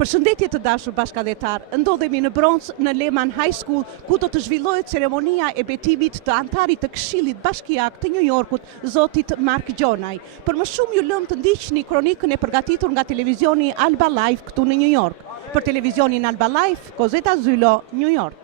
Përshëndetje të dashur bashkëdhetar, ndodhemi në Bronx në Lehman High School, ku do të zhvillohet ceremonia e betimit të antarit të Këshillit Bashkiak të New Yorkut, zotit Mark Gjonaj. Për më shumë ju lëm të ndiqni kronikën e përgatitur nga televizioni Alba Live këtu në New York. Për televizionin Alba Live, Kozeta Zylo, New York.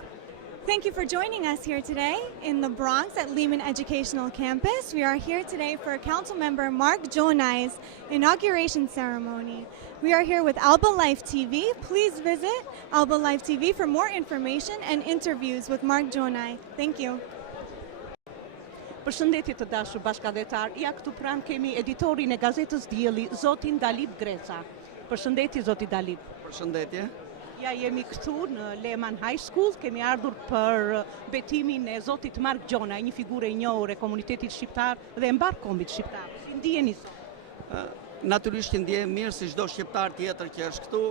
Thank you for joining us here today in the Bronx at Lehman Educational Campus. We are here today for Councilmember Mark Gjonaj's inauguration ceremony. We are here with Alba Life TV. Please visit Alba Life TV for more information and interviews with Mark Gjonaj. Thank you. Përshëndetje të dashur bashkëdhetar, ja këtu pranë kemi editorin e gazetës Dielli, zotin Dalib Greca. Përshëndetje zoti Dalib. Përshëndetje. Ja jemi këtu në Lehman High School, kemi ardhur për betimin e zotit Mark Gjonaj, një figurë e njohur e komunitetit shqiptar dhe mbar kombit shqiptar. Si ndiheni? Natyrisht që ndihem mirë si çdo shqiptar tjetër që është këtu.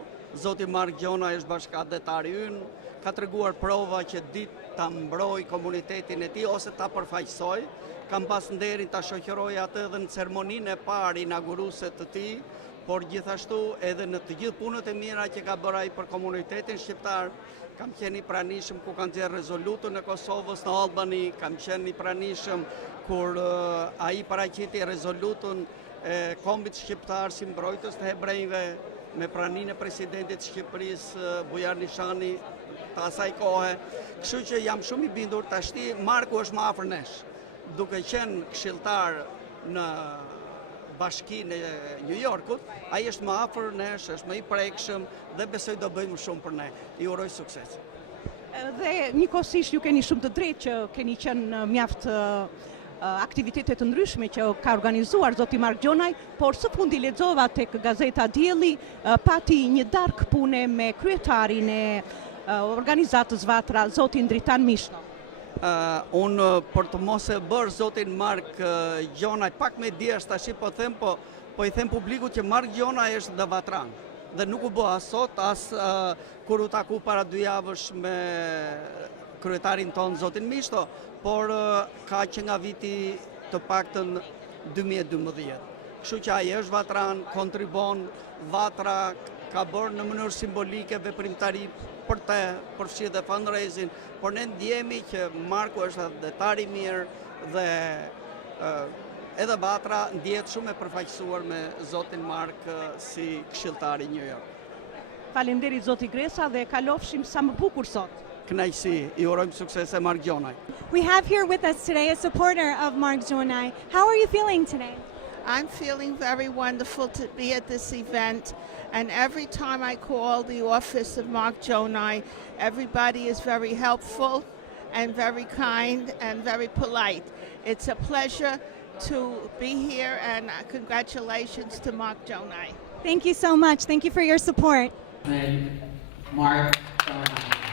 Zoti Mark Gjonaj është bashkëdhetari ynë, ka treguar prova që ditë ta mbroj komunitetin e tij ose ta përfaqësoj. Kam pas nderin ta shoqëroj atë edhe në ceremoninë e parë inauguruese të tij, por gjithashtu edhe në të gjithë punët e mira që ka bërë ai për komunitetin shqiptar. Kam qenë i pranishëm ku kanë dhënë rezolutën e Kosovës në Albani, kam qenë i pranishëm kur ai paraqiti rezolutën e kombit shqiptar si mbrojtës të hebrejve me praninë e presidentit të Shqipërisë Bujar Nishani të asaj kohe. Kështu që jam shumë i bindur tashti Marku është më afër nesh. Duke qenë këshilltar në bashkinë e New Yorkut, ai është më afër nesh, është më i prekshëm dhe besoj do bëjmë shumë për ne. I uroj sukses. Dhe njëkohësisht ju keni shumë të drejtë që keni qenë mjaft aktivitete të ndryshme që ka organizuar zoti Mark Gjonaj, por së fundi lexova tek gazeta Dielli pati një darkë pune me kryetarin e organizatës Vatra, zotin Dritan Mishno. Unë për të mos e bërë zotin Mark Gjonaj, pak me djesht tash po them, po i them publikut që Mark Gjonaj është dhe vatran. Dhe nuk u bë as sot, as kur u taku para 2 javësh me kryetarin ton zotin Mishto, por ka që nga viti të paktën 2012. Kështu që ai është vatran, kontribon, Vatra ka bërë në mënyrë simbolike veprimtari për të përfshirë dhe fundraising, por ne ndjemi që Marku është adhetari mirë dhe edhe Vatra ndjehet shumë e përfaqësuar me zotin Mark si këshilltar i New York. Faleminderit zoti Gresa dhe kalofshim sa më bukur sot. Kënaqësi, i urojmë sukses e Mark Gjonaj. We have here with us today a supporter of Mark Gjonaj. How are you feeling today? I'm feeling very wonderful to be at this event, and every time I call the office of Mark Gjonaj, everybody is very helpful and very kind and very polite. It's a pleasure to be here, and congratulations to Mark Gjonaj. Thank you so much. Thank you for your support. Mark Gjonaj.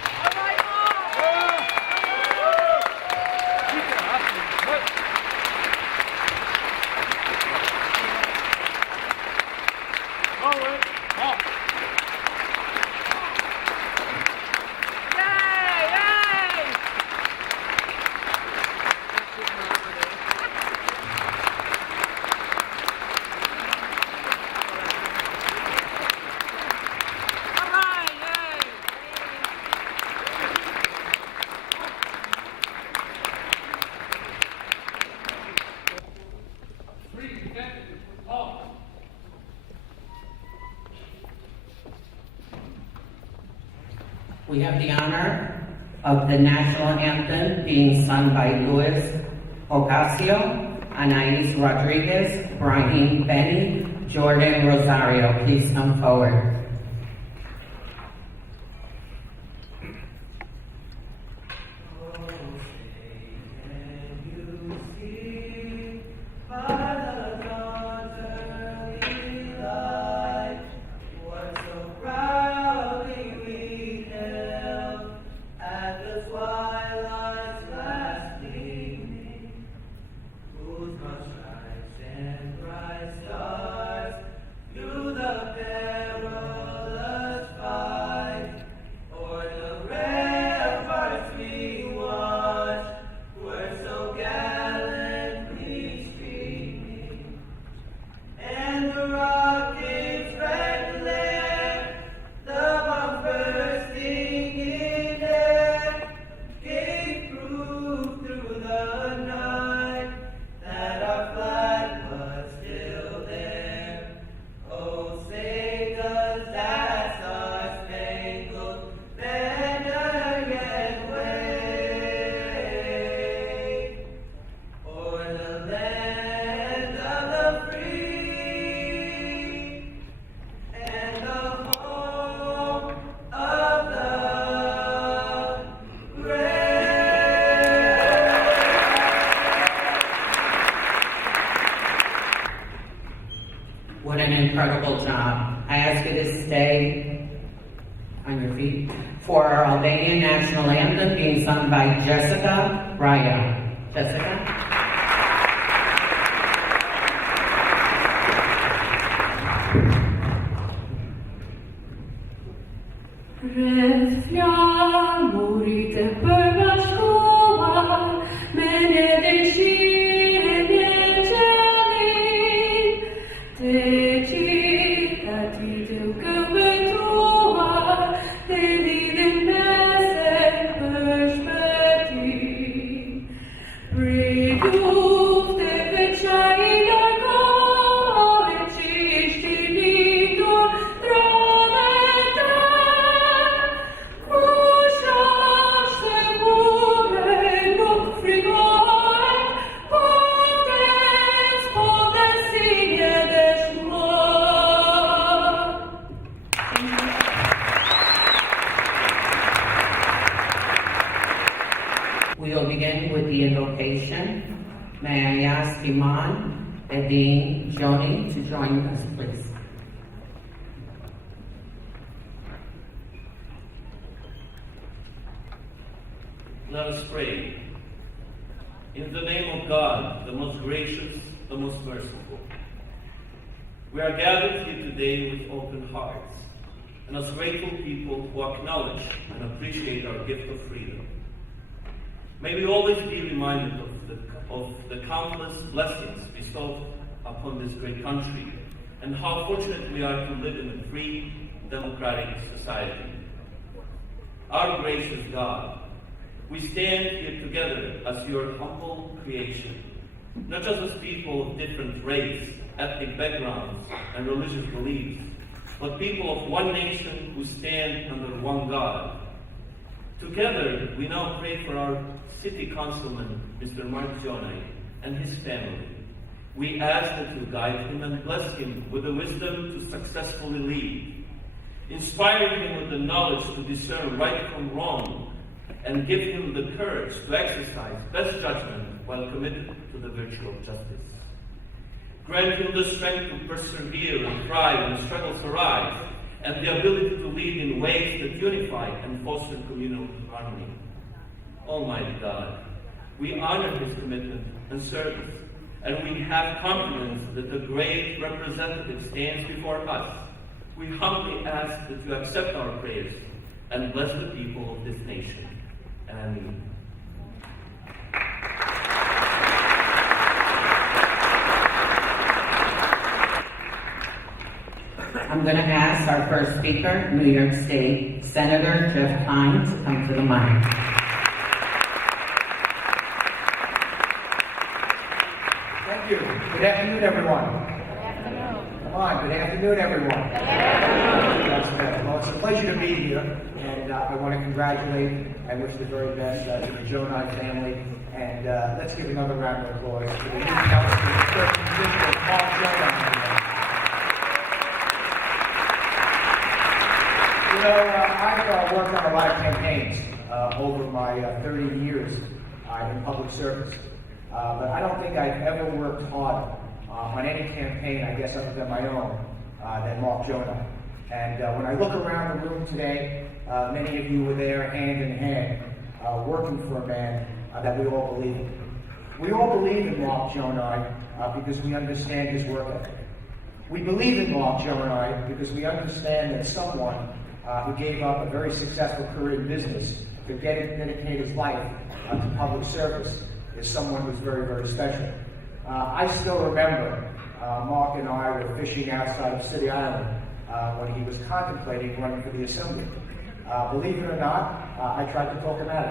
We have the honor of the national anthem being sung by Luis Ocasio, Anais Rodriguez, Brahim Benny, Jordan Rosario. Please come forward. Bright stars through the peril. stay on your feet for our Albanian national anthem being sung by Jessica Raya. Jessica? Rreth flamurit e përbashkuar me një dëshirën e gjallin, te gjitha ti të këmbëtruar, te lidhin nesër për shpëtim. Prej lufteve që i largohen, që ishte lindur dronet We will begin with the invocation. May I ask Imam Edin Gjonaj to join us, please. Let us pray. In the name of God, the most gracious, the most merciful. We are gathered here today with open hearts and as grateful people who acknowledge and appreciate our gift of freedom. May we always be reminded of the countless blessings bestowed upon this great country and how fortunate we are to live in a free, democratic society. Our gracious God, we stand here together as your humble creation, not just as people of different race, ethnic backgrounds, and religious beliefs, but people of one nation who stand under one God. Together, we now pray for our City Councilman, Mr. Mark Gjonaj, and his family. We ask that you guide him and bless him with the wisdom to successfully lead, inspiring him with the knowledge to discern right from wrong, and give him the courage to exercise best judgment while committed to the virtue of justice. Grant him the strength to persevere and thrive when struggles arise, and the ability to lead in ways that unify and foster communal harmony. Almighty God, we honor his commitment and service, and we have confidence that the great representative stands before us. We humbly ask that you accept our prayers and bless the people of this nation. Amen. I'm going to ask our first speaker, New York State Senator Jeff Kine, to come to the mic. Thank you. Good afternoon, everyone. Good afternoon. Come on, good afternoon, everyone. Good afternoon. Well, it's a pleasure to be here, and I want to congratulate and wish the very best to the Gjonaj family, and let's give another round of applause to the new councilman, the first individual, Mark Gjonaj. You know, I've worked on a lot of campaigns over my 30 years in public service. But I don't think I've ever worked harder on any campaign, I guess, other than my own, than Mark Gjonaj. And when I look around the room today, many of you were there hand in hand, working for a man that we all believe in. We all believe in Mark Gjonaj because we understand his work ethic. We believe in Mark Gjonaj because we understand that someone who gave up a very successful career in business to dedicate his life to public service is someone who's very, very special. I still remember Mark and I were fishing outside of City Island when he was contemplating running for the Assembly. Believe it or not, I tried to talk him out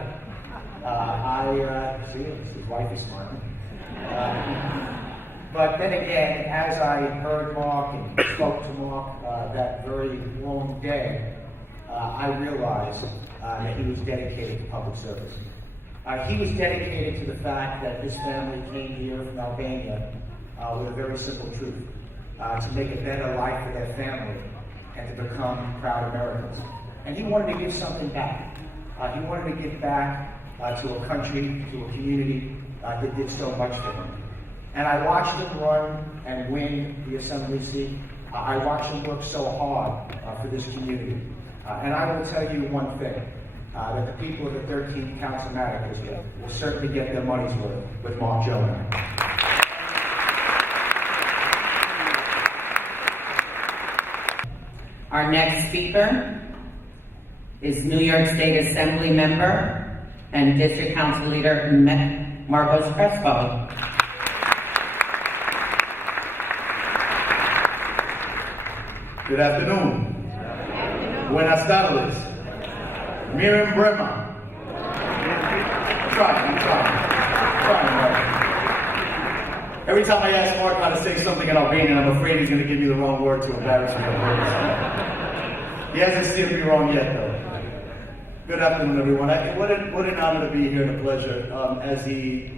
of it. See, his wife is smiling. But then again, as I heard Mark and spoke to Mark that very long day, I realized that he was dedicated to public service. He was dedicated to the fact that his family came here from Albania with a very simple truth, to make a better life for their family and to become proud Americans. And he wanted to give something back. He wanted to give back to a country, to a community that did so much for him. And I watched him run and win the Assembly seat, I watch them work so hard for this community. And I will tell you one thing, that the people of the 13th Council will certainly get their money's worth with Mark Gjonaj. Our next speaker is New York State Assembly member and District Council Leader Marcos Crespo. Good afternoon. Buenas tardes. Miriam Brema. I'm trying. Every time I ask Mark how to say something in Albanian, I'm afraid he's going to give me the wrong word to embarrass me. He hasn't steered me wrong yet, though. Good afternoon, everyone. What an honor to be here and a pleasure. As the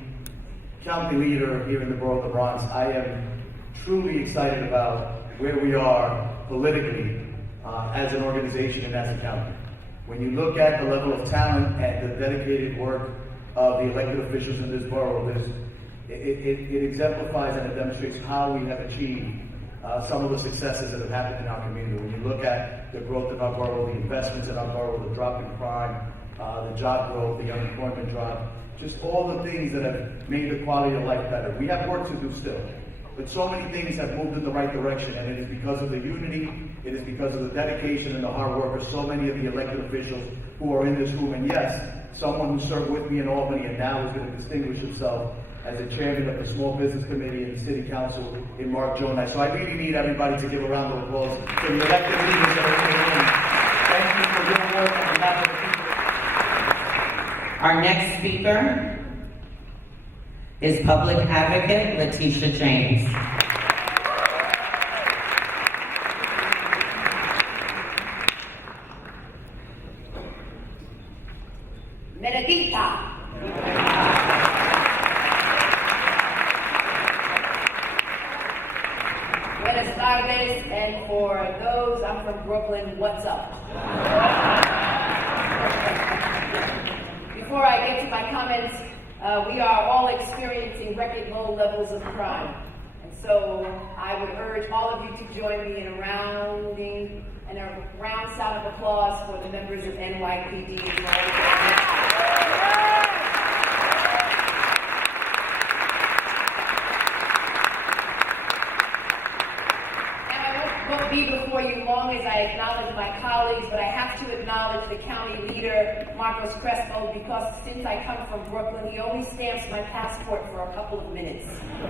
county leader here in the borough of the Bronx, I am truly excited about where we are politically as an organization and as a county. When you look at the level of talent and the dedicated work of the elected officials in this borough, it exemplifies and it demonstrates how we have achieved some of the successes that have happened in our community. When you look at the growth in our borough, the investments in our borough, the drop in crime, the job growth, the unemployment drop, just all the things that have made the quality of life better. We have work to do still, but so many things have moved in the right direction, and it is because of the unity, it is because of the dedication and the hard work of so many of the elected officials who are in this room. And yes, someone who served with me in Albany and now is going to distinguish himself as the chairman of the Small Business Committee in the City Council in Mark Gjonaj. So I really need everybody to give a round of applause to the elected leaders that are in the room. Thank you for your work on behalf of the people. Our next speaker is Public Advocate Letitia James. Meredita. Buenas tardes, and for those, I'm from Brooklyn, what's up? Before I get to my comments, we are all experiencing record low levels of crime. And so I would urge all of you to join me in a round sound of applause for the members of NYPD as well. Be before you long as I acknowledge my colleagues, but I have to acknowledge the county leader, Marcos Crespo, because since I come from Brooklyn, he only stamps my passport for a couple of minutes.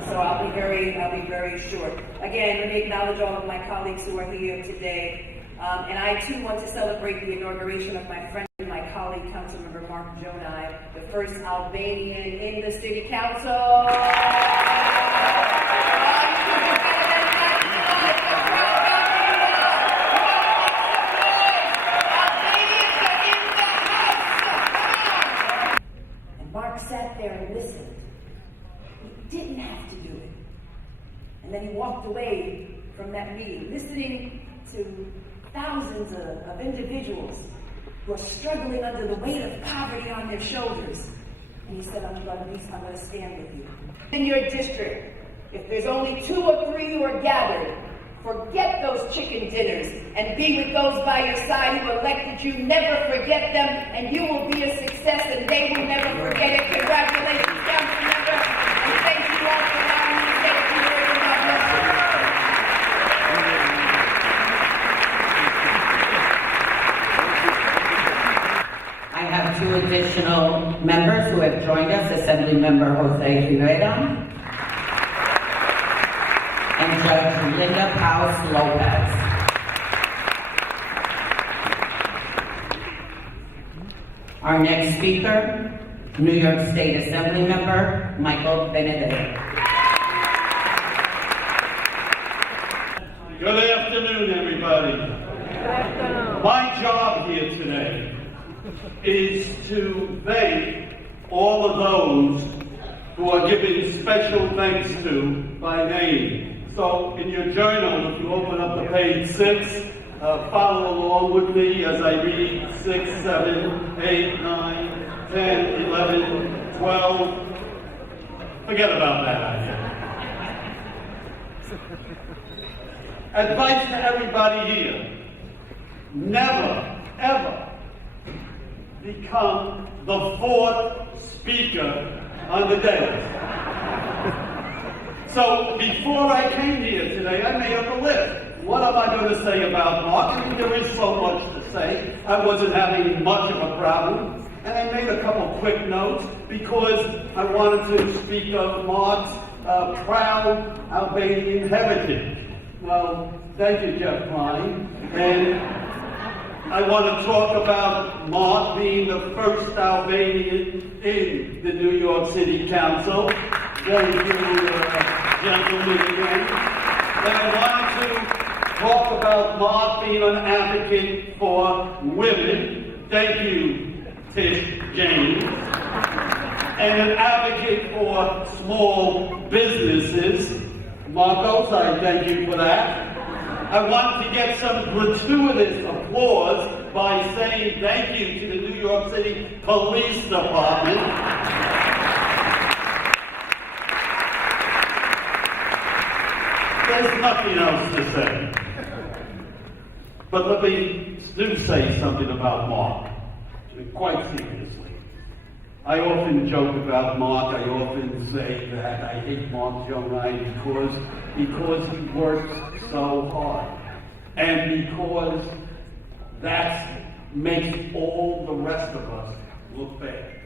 So I'll be very short. Again, let me acknowledge all of my colleagues who are here today. And I too want to celebrate the inauguration of my friend and my colleague, Councilmember Mark Gjonaj, the first Albanian in the City Council. Sat there and listened. He didn't have to do it. And then he walked away from that meeting, listening to thousands of individuals who are struggling under the weight of poverty on their shoulders. And he said, I'm going to stand with you. In your district, if there's only 2 or 3 who are gathered, forget those chicken dinners and be with those by your side who elected you. Never forget them, and you will be a success, and they will never forget it. Congratulations, Councilmember, and thank you all for allowing me to say a few words about I have 2 additional members who have joined us, Assemblymember Jose Rivera and Judge Linda Paus Lopez. Our next speaker, New York State Assembly member Michael Benedetto. Good afternoon, everybody. My job here today is to thank all of those who are giving special thanks to by name. So in your journal, if you open up to page 6, follow along with me as I read 6, 7, 8, 9, 10, 11, 12. Forget about that idea. advice to everybody here, never, ever become the fourth speaker on the dais. So before I came here today, I made up a list. What am I going to say about Mark? I mean, there is so much to say. I wasn't having much of a problem. And I made a couple quick notes because I wanted to speak of Mark's proud Albanian heritage. Well, thank you, Jeff Klein. And I want to talk about Mark being the first Albanian in the New York City Council. Thank you, gentlemen, again. And I wanted to talk about Mark being an advocate for women. Thank you, Tish James. And an advocate for small businesses. Marcos, I thank you for that. I want to get some gratuitous applause by saying thank you to the New York City Police Department. There's nothing else to say. But let me do say something about Mark, quite seriously. I often joke about Mark. I often say that I hate Mark Gjonaj because he works so hard. And because that makes all the rest of us look bad.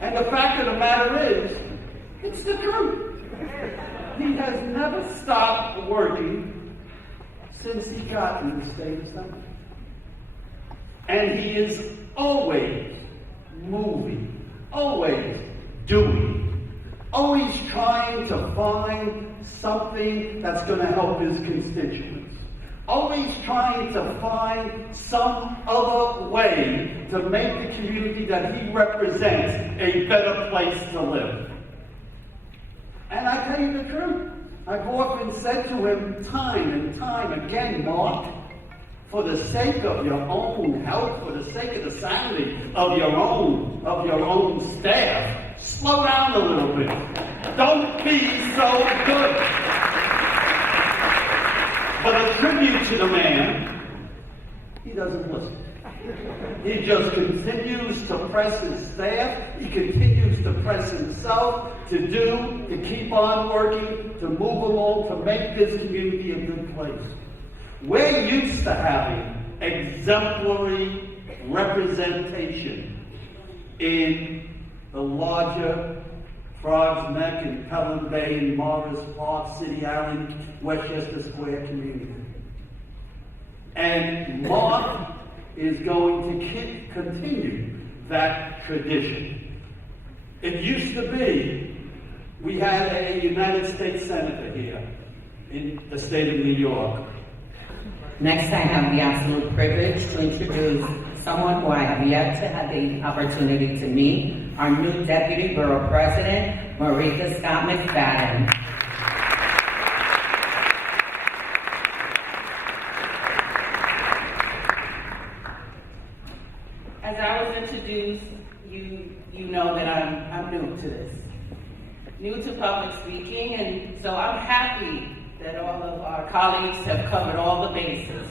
And the fact of the matter is, it's the truth. He has never stopped working since he got in the state assembly. And he is always moving, always doing, always trying to find something that's going to help his constituents, always trying to find some other way to make the community that he represents a better place to live. And I tell you the truth, I've often said to him time and time again, Mark, for the sake of your own health, for the sake of the sanity of your own staff, slow down a little bit. Don't be so good. But a tribute to the man, he doesn't listen. He just continues to press his staff. He continues to press himself to keep on working, to move along, to make this community a good place. We're used to having exemplary representation in the larger Frogs Neck and Pelham Bay and Morris Park, City Island, Westchester Square community. And Mark is going to continue that tradition. It used to be, we had a United States Senator here in the state of New York. Next, I have the absolute privilege to introduce someone who I have yet to have the opportunity to meet, our new Deputy Borough President, Marika Scott McFadden. As I was introduced, you know that I'm new to this, new to public speaking, and so I'm happy that all of our colleagues have covered all the bases,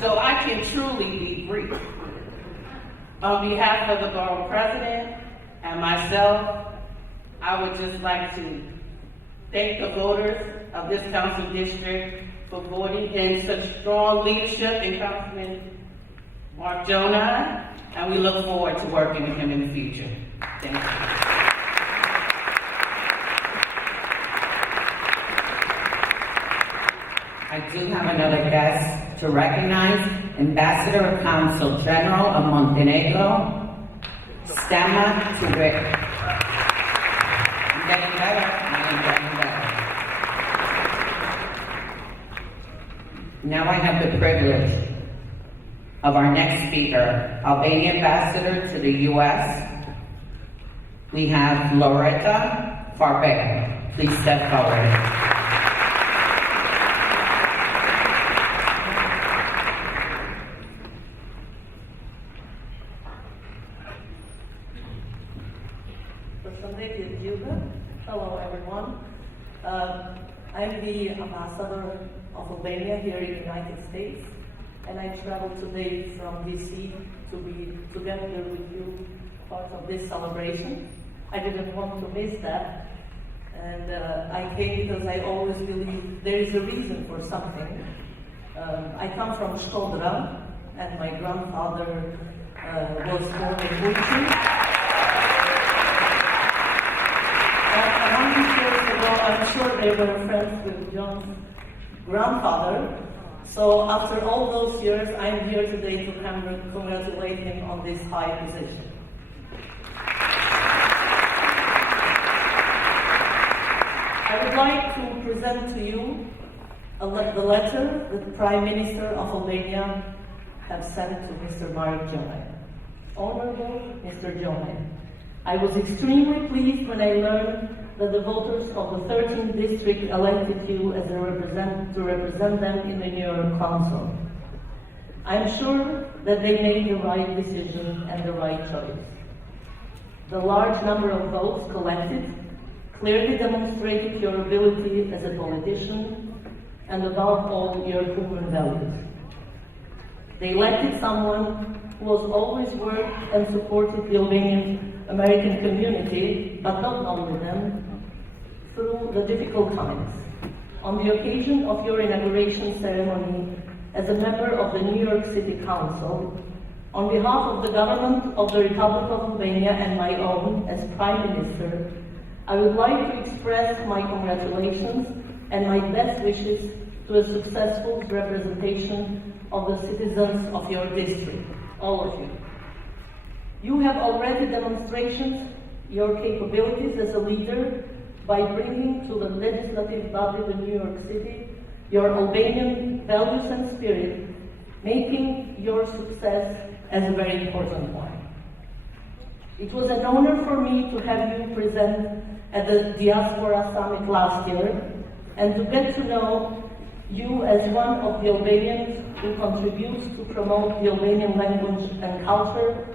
so I can truly be brief. On behalf of the Borough President and myself, I would just like to thank the voters of this council district for voting in such strong leadership in Councilman Mark Gjonaj, and we look forward to working with him in the future. Thank you. I do have another guest to recognize, Ambassador of Council General of Montenegro, Stama Turic. I'm getting better, I'm getting better. Now I have the privilege of our next speaker, Albanian Ambassador to the U.S. We have Loretta Farber. Please step forward. Hello, everyone. I'm the ambassador of Albania here in the United States, and I traveled today from DC to be together with you, part of this celebration. I didn't want to miss that, and I came because I always believe there is a reason for something. I come from Gjonaj, and my grandfather was born in Gjonaj. And 100 years ago, I'm sure they were friends with John's grandfather. So after all those years, I'm here today to congratulate him on this high position. I would like to present to you the letter that the Prime Minister of Albania have sent to Mr. Mark Gjonaj. Honorable Mr. Gjonaj, I was extremely pleased when I learned that the voters of the 13th district elected you as to represent them in the New York Council. I am sure that they made the right decision and the right choice. The large number of votes collected clearly demonstrated your ability as a politician and above all your human values. They elected someone who has always worked and supported the Albanian American community, but not only them, through the difficult times. On the occasion of your inauguration ceremony as a member of the New York City Council, on behalf of the government of the Republic of Albania and my own as Prime Minister, I would like to express my congratulations and my best wishes to a successful representation of the citizens of your district, all of you. You have already demonstrated your capabilities as a leader by bringing to the legislative body of New York City your Albanian values and spirit, making your success as a very important one. It was an honor for me to have you present at the Diaspora Summit last year and to get to know you as one of the Albanians who contributes to promote the Albanian language and culture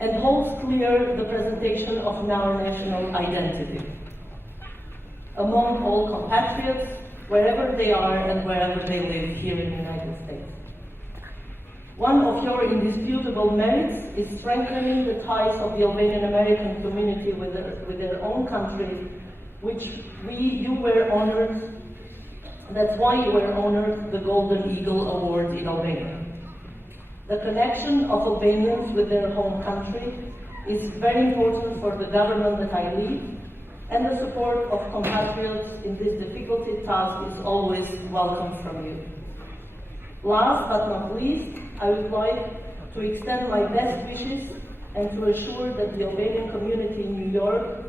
and holds clear the presentation of our national identity among all compatriots, wherever they are and wherever they live here in the United States. One of your indisputable merits is strengthening the ties of the Albanian American community with their own country, which you were honored. That's why you were honored the Golden Eagle Award in Albania. The connection of Albanians with their home country is very important for the government that I lead, and the support of compatriots in this difficult task is always welcome from you. Last but not least, I would like to extend my best wishes and to assure that the Albanian community in New York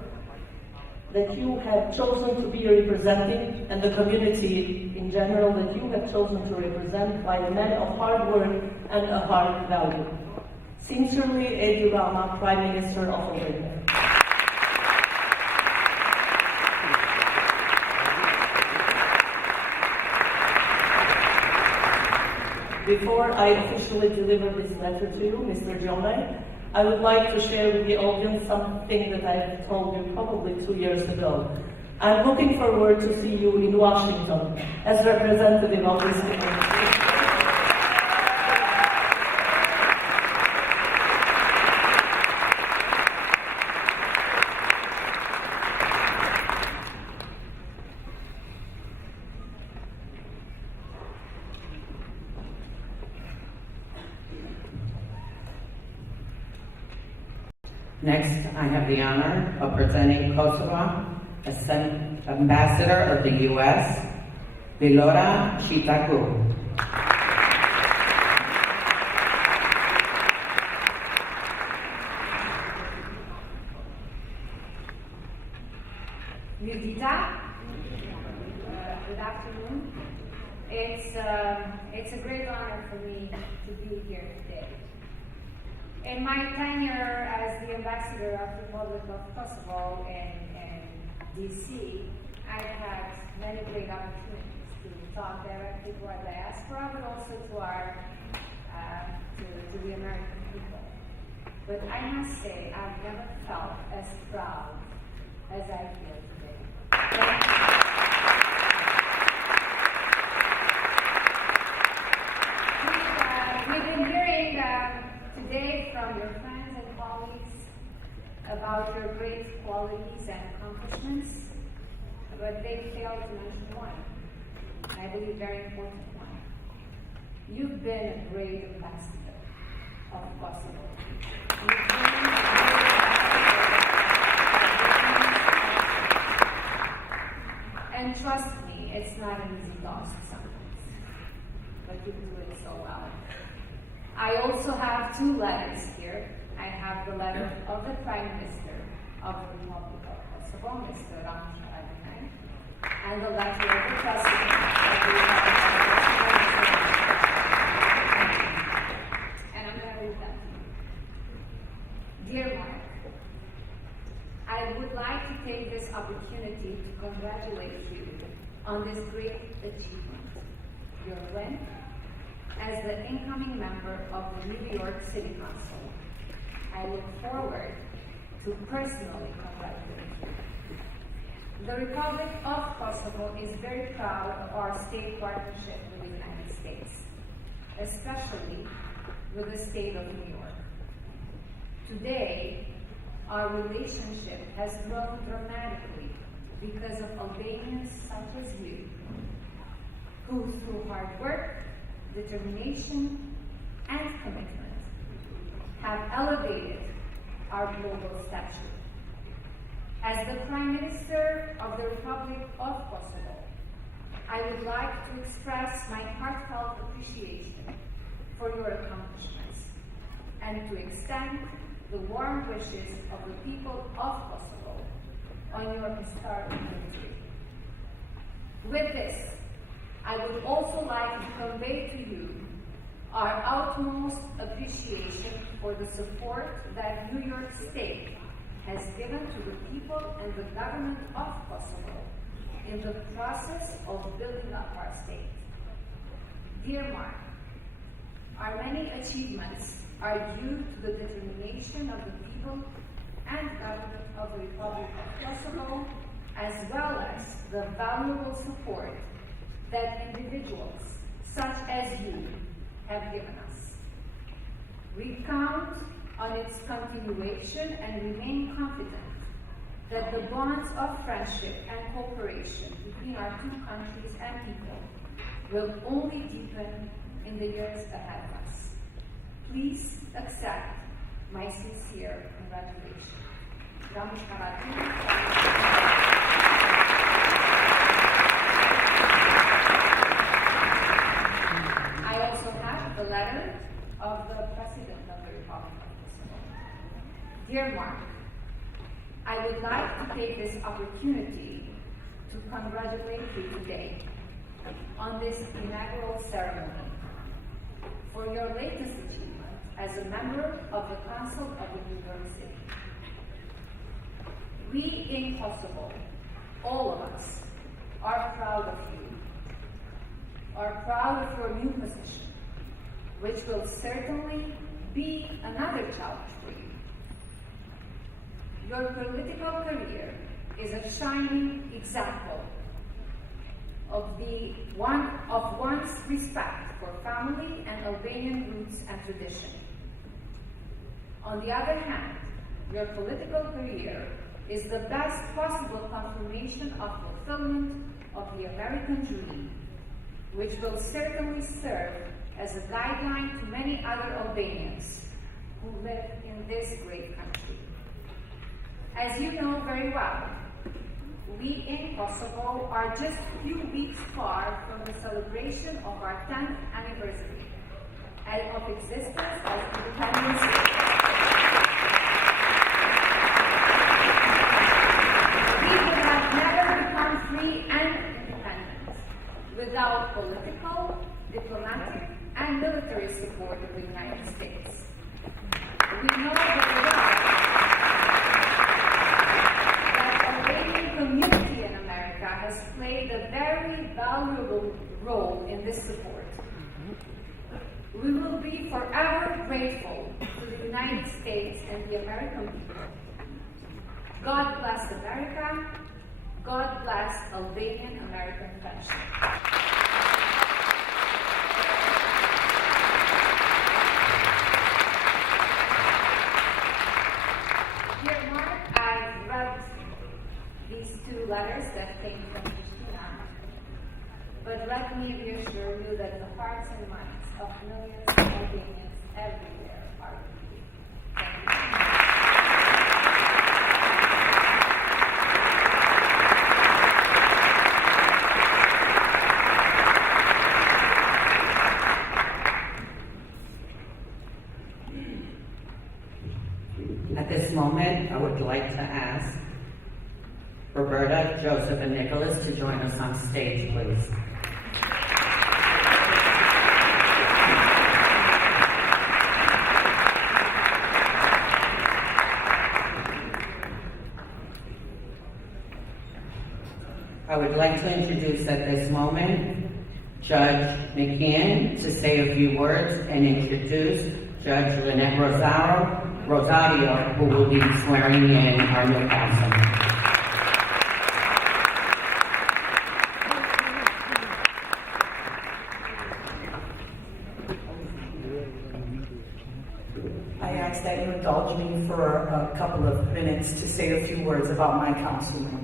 that you have chosen to be representing, and the community in general that you have chosen to represent by a man of hard work and a hard value. Sincerely, Edi Rama, Prime Minister of Albania. Before I officially deliver this letter to you, Mr. Gjonaj, I would like to share with the audience something that I have told you probably 2 years ago. I'm looking forward to see you in Washington as representative of this community. Next, I have the honor of presenting Kosovo as Ambassador of the U.S., Vilora Shitaku. Mirgita, good afternoon. It's a great honor for me to be here today. In my tenure as the ambassador of the Republic of Kosovo in DC, I've had many great opportunities to talk directly to our diaspora, but also to our to the American people. But I must say, I've never felt as proud as I feel today. we've been hearing today from your friends and colleagues about your great qualities and accomplishments, but they failed to mention one, and I believe very important one. You've been a great ambassador of Kosovo. You've been a great ambassador. And trust me, it's not an easy task sometimes, but you do it so well. I also have two letters here. I have the letter of the Prime Minister of the Republic of Kosovo, Mr. Gjonaj, and the letter of the President of the Republic of Kosovo, Mr. And I'm going to read that to you. Dear Mark, I would like to take this opportunity to congratulate you on this great achievement, your win as the incoming member of the New York City Council. I look forward to personally congratulate you. The Republic of Kosovo is very proud of our state partnership with the United States, especially with the state of New York. Today, our relationship has grown dramatically because of Albanians such as you, who through hard work, determination, and commitment have elevated our global stature. As the Prime Minister of the Republic of Kosovo, I would like to express my heartfelt appreciation for your accomplishments and to extend the warm wishes of the people of Kosovo on your historic victory. With this, I would also like to convey to you our utmost appreciation for the support that New York State has given to the people and the government of Kosovo in the process of building up our state. Dear Mark, our many achievements are due to the determination of the people and government of the Republic of Kosovo, as well as the valuable support that individuals such as you have given us. We count on its continuation and remain confident that the bonds of friendship and cooperation between our two countries and people will only deepen in the years ahead of us. Please accept my sincere congratulations. I also have the letter of the President of the Republic of Kosovo. Dear Mark, I would like to take this opportunity to congratulate you today on this inaugural ceremony for your latest achievement as a member of the Council of the New York City. We in Kosovo, all of us, are proud of you, are proud of your new position, which will certainly be another challenge for you. Your political career is a shining example of one's respect for family and Albanian roots and tradition. On the other hand, your political career is the best possible confirmation of fulfillment of the American dream, which will certainly serve as a guideline to many other Albanians who live in this great country. As you know very well, we in Kosovo are just a few weeks far from the celebration of our 10th anniversary of existence as independent state. We would have never become free and independent without political, diplomatic, and military support of the United States. We know very well that the Albanian community in America has played a very valuable role in this support. We will be forever grateful to the United States and the American people. God bless America. God bless Albanian-American friendship. Albanians everywhere are needed. Thank you. At this moment, I would like to ask Roberta, Joseph, and Nicholas to join us on stage, please. I would like to introduce at this moment Judge McKeon to say a few words and introduce Judge Lynette Rosario, who will be swearing in our new councilman. I ask that you indulge me for a couple of minutes to say a few words about my councilman.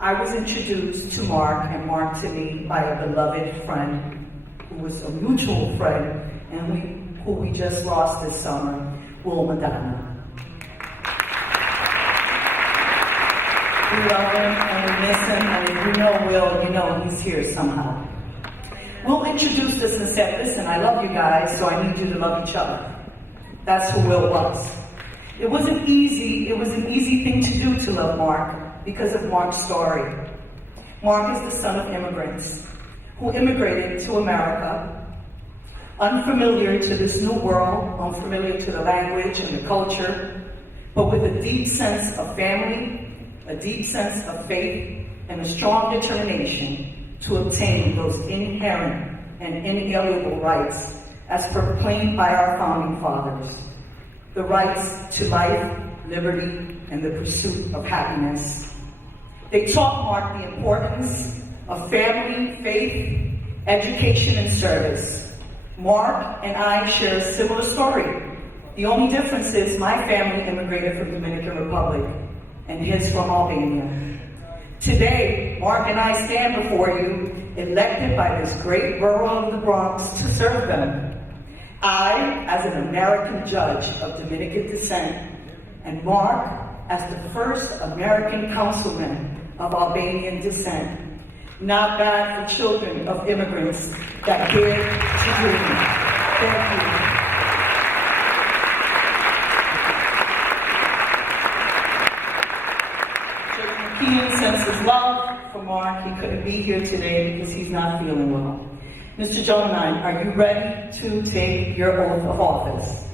I was introduced to Mark and Mark to me by a beloved friend who was a mutual friend and who we just lost this summer, Will Madonna. We love him and we miss him, and if you know Will, you know he's here somehow. Will introduced us and said, listen, I love you guys, so I need you to love each other. That's who Will was. It was an easy thing to do to love Mark because of Mark's story. Mark is the son of immigrants who immigrated to America, unfamiliar to this new world, unfamiliar to the language and the culture, but with a deep sense of family, a deep sense of faith, and a strong determination to obtain those inherent and inalienable rights as proclaimed by our founding fathers. The rights to life, liberty, and the pursuit of happiness. They taught Mark the importance of family, faith, education, and service. Mark and I share a similar story. The only difference is my family immigrated from Dominican Republic and his from Albania. Today, Mark and I stand before you, elected by this great borough of the Bronx to serve them. I, as an American judge of Dominican descent, and Mark, as the first American councilman of Albanian descent. Not bad for children of immigrants that dare to dream. Thank you. Judge McKeon sends his love for Mark. He couldn't be here today because he's not feeling well. Mr. Gjonaj, are you ready to take your oath of office?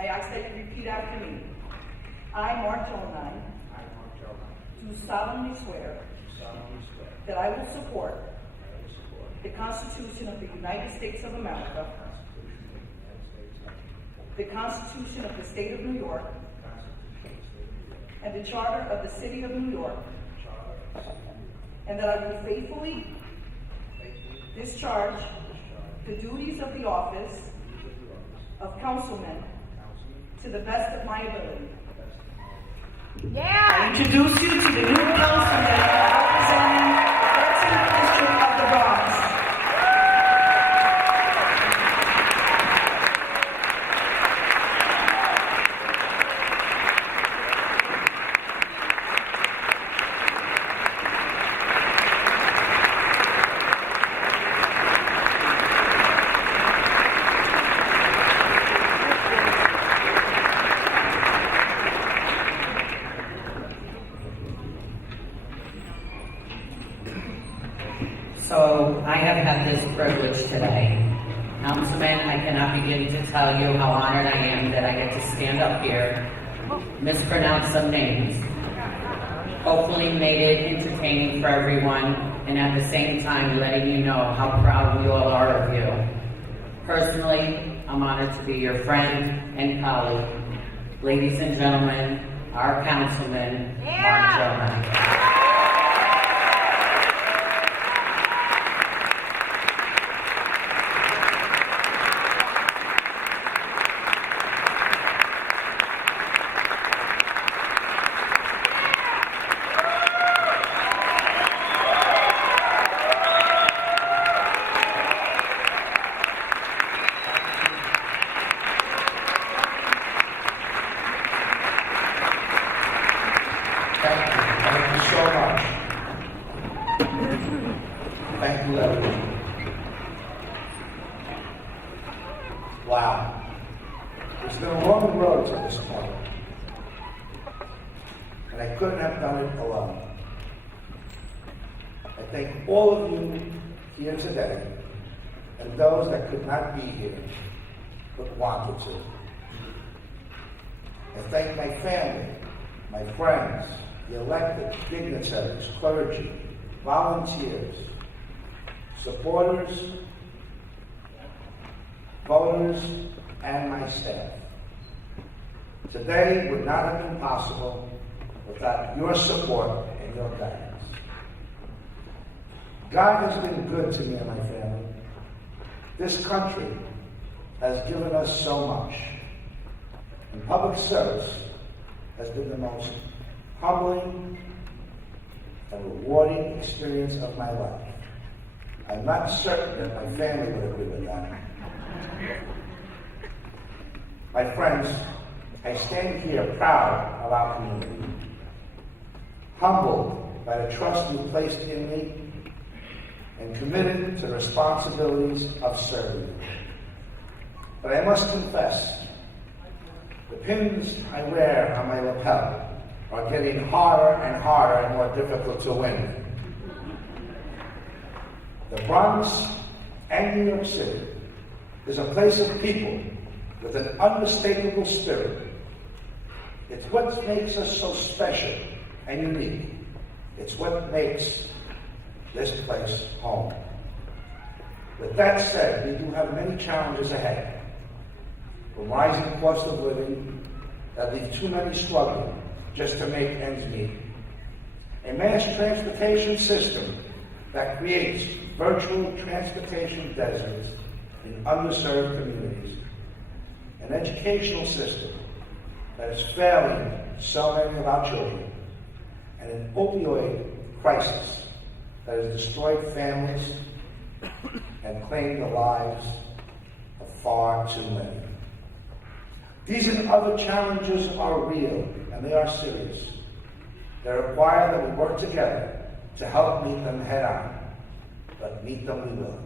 I ask that you repeat after me. I, Mark Gjonaj, do solemnly swear that I will support the Constitution of the United States of America, the Constitution of the State of New York, and the Charter of the City of New York, and that I will faithfully discharge the duties of the office of Councilman to the best of my ability. Yeah! I introduce you to the new councilman representing the 13th District of the Bronx. So I have had this privilege today. Councilman, I cannot begin to tell you how honored I am that I get to stand up here, mispronounce some names, hopefully made it entertaining for everyone, and at the same time letting you know how proud we all are of you. Personally, I'm honored to be your friend and colleague. Ladies and gentlemen, our Councilman, Mark Gjonaj. Thank you so much. Thank you, everyone. Wow. It's been a long road to this point. And I couldn't have done it alone. I thank all of you here today and those that could not be here but wanted to. I thank my family, my friends, the elected, dignitaries, clergy, volunteers, supporters, voters, and my staff. Today would not have been possible without your support and your guidance. God has been good to me and my family. This country has given us so much. And public service has been the most humbling and rewarding experience of my life. I'm not certain that my family would agree with that. My friends, I stand here proud of our community, humbled by the trust you placed in me, and committed to the responsibilities of serving you. But I must confess, the pins I wear on my lapel are getting harder and harder and more difficult to win. The Bronx and New York City is a place of people with an unmistakable spirit. It's what makes us so special and unique. It's what makes this place home. With that said, we do have many challenges ahead. From rising cost of living that leave too many struggling just to make ends meet. A mass transportation system that creates virtual transportation deserts in underserved communities. An educational system that is failing so many of our children. And an opioid crisis that has destroyed families and claimed the lives of far too many. These and other challenges are real, and they are serious. They require that we work together to help meet them head on, but meet them we will.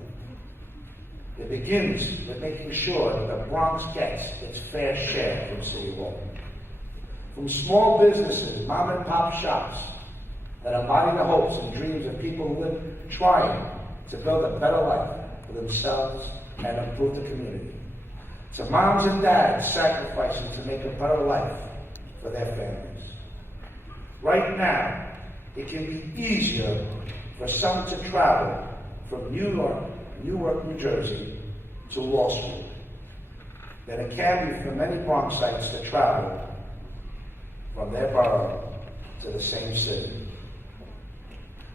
It begins with making sure that the Bronx gets its fair share from City Hall. From small businesses, mom and pop shops, that embody the hopes and dreams of people who live trying to build a better life for themselves and improve the community. To moms and dads sacrificing to make a better life for their families. Right now, it can be easier for some to travel from Newark, New Jersey to law school than it can be for many Bronxites to travel from their borough to the same city.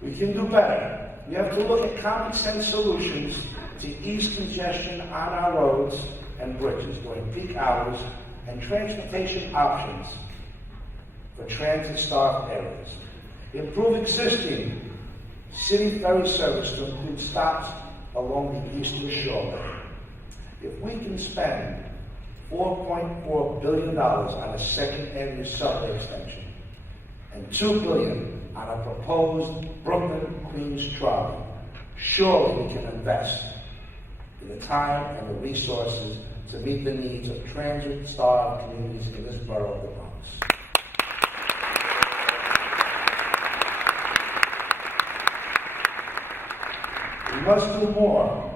We can do better. We have to look at common sense solutions to ease congestion on our roads and bridges during peak hours and transportation options for transit-starved areas. Improve existing city ferry service to include stops along the Eastern Shore. If we can spend $4.4 billion on a Second Avenue subway extension and $2 billion on a proposed Brooklyn-Queens trolley, surely we can invest in the time and the resources to meet the needs of transit-starved communities in this borough of the Bronx. We must do more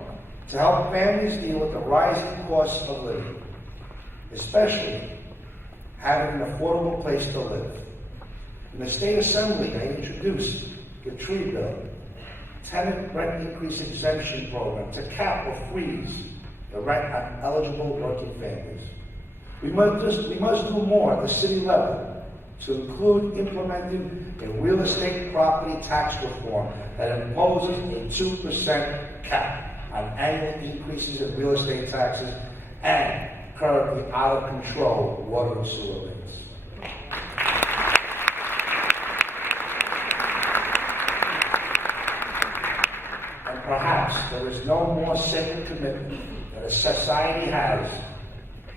to help families deal with the rising costs of living, especially having an affordable place to live. In the State Assembly, I introduced the Tree Bill, tenant rent increase exemption program to cap or freeze the rent on eligible working families. We must do more at the city level to include implementing a real estate property tax reform that imposes a 2% cap on annual increases in real estate taxes and curb the out-of-control water and sewer rates. And perhaps there is no more sacred commitment that a society has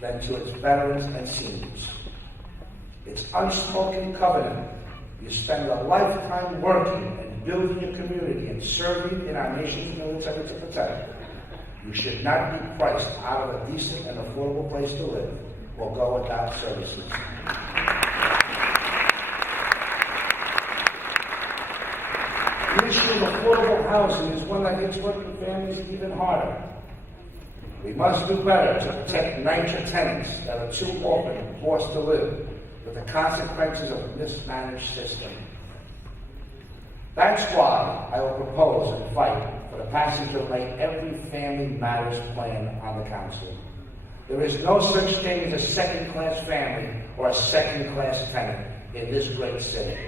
than to its veterans and seniors. It's unspoken covenant. You spend a lifetime working and building a community and serving in our nation's military to protect it. You should not be priced out of a decent and affordable place to live or go without services. The issue of affordable housing is one that hits working families even harder. We must do better to protect nicer tenants that are too often forced to live with the consequences of a mismanaged system. That's why I will propose and fight for the passage of my Every Family Matters plan on the council. There is no such thing as a second-class family or a second-class tenant in this great city.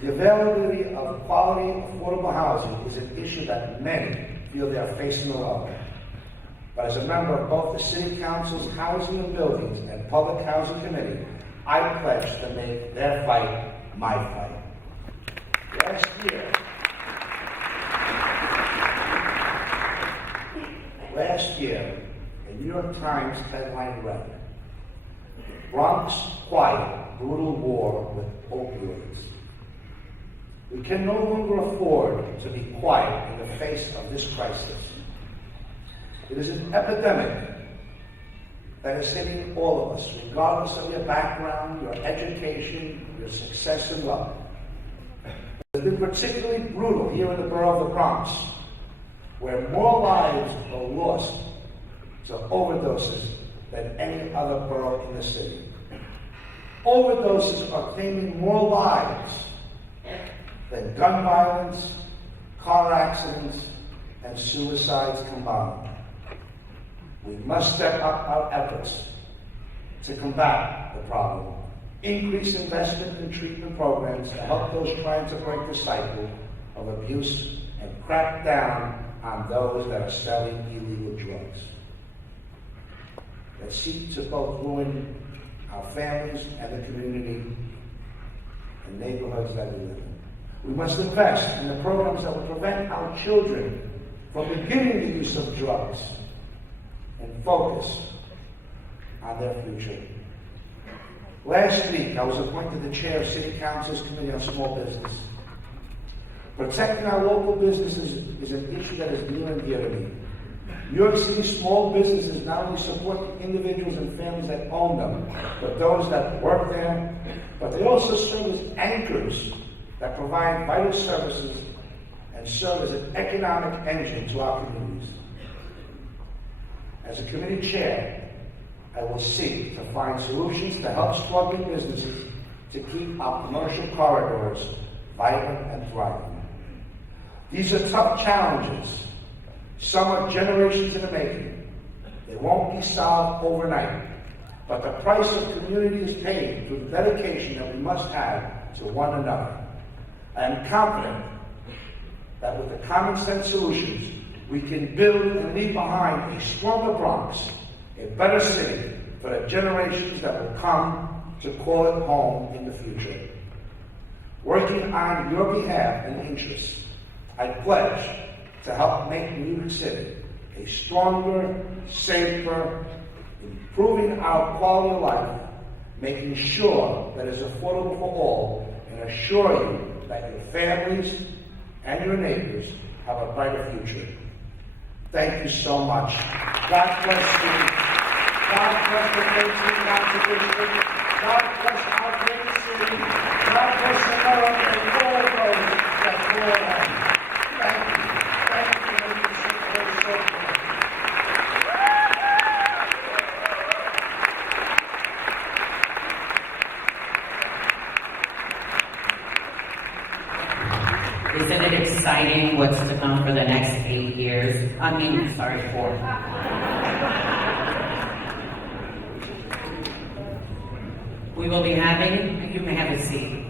The availability of quality, affordable housing is an issue that many feel they are facing alone. But as a member of both the City Council's Housing and Buildings and Public Housing Committee, I pledge to make their fight my fight. Last year, a New York Times headline read, "Bronx Quiet, Brutal War with Opioids." We can no longer afford to be quiet in the face of this crisis. It is an epidemic that is hitting all of us, regardless of your background, your education, your success in life. It has been particularly brutal here in the borough of the Bronx, where more lives are lost to overdoses than any other borough in the city. Overdoses are claiming more lives than gun violence, car accidents, and suicides combined. We must step up our efforts to combat the problem. Increase investment in treatment programs to help those trying to break the cycle of abuse and crack down on those that are selling illegal drugs that seek to both ruin our families and the community and neighborhoods that we live in. We must invest in the programs that will prevent our children from beginning the use of drugs and focus on their future. Last week, I was appointed the chair of City Council's Committee on Small Business. Protecting our local businesses is an issue that is near and dear to me. New York City small businesses not only support the individuals and families that own them, but those that work there, but they also serve as anchors that provide vital services and serve as an economic engine to our communities. As a committee chair, I will seek to find solutions to help struggling businesses to keep our commercial corridors vibrant and thriving. These are tough challenges. Some are generations in the making. They won't be solved overnight, but the price of community is paid through the dedication that we must have to one another. I am confident that with the common sense solutions, we can build and leave behind a stronger Bronx, a better city for the generations that will come to call it home in the future. Working on your behalf and interests, I pledge to help make New York City a stronger, safer, improving our quality of life, making sure that it's affordable for all, and assure you that your families and your neighbors have a brighter future. Thank you so much. God bless you. God bless the 13th Council District. God bless our great city. God bless America and all those that call home. Thank you. Thank you for making this so good. Isn't it exciting what's to come? 4. We will be having, you may have a seat.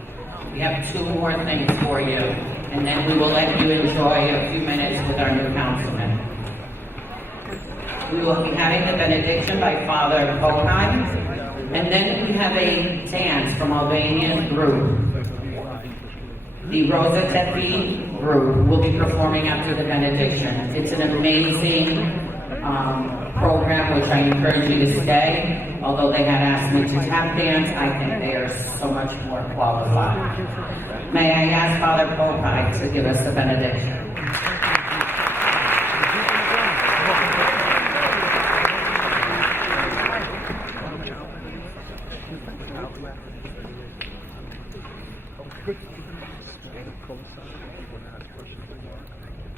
We have 2 more things for you, and then we will let you enjoy a few minutes with our new councilman. We will be having the benediction by Father Popai, and then we have a dance from Albanian group. The Rosa Tepi group will be performing after the benediction. It's an amazing program, which I encourage you to stay. Although they had asked me to tap dance, I think they are so much more qualified. May I ask Father Popai to give us the benediction?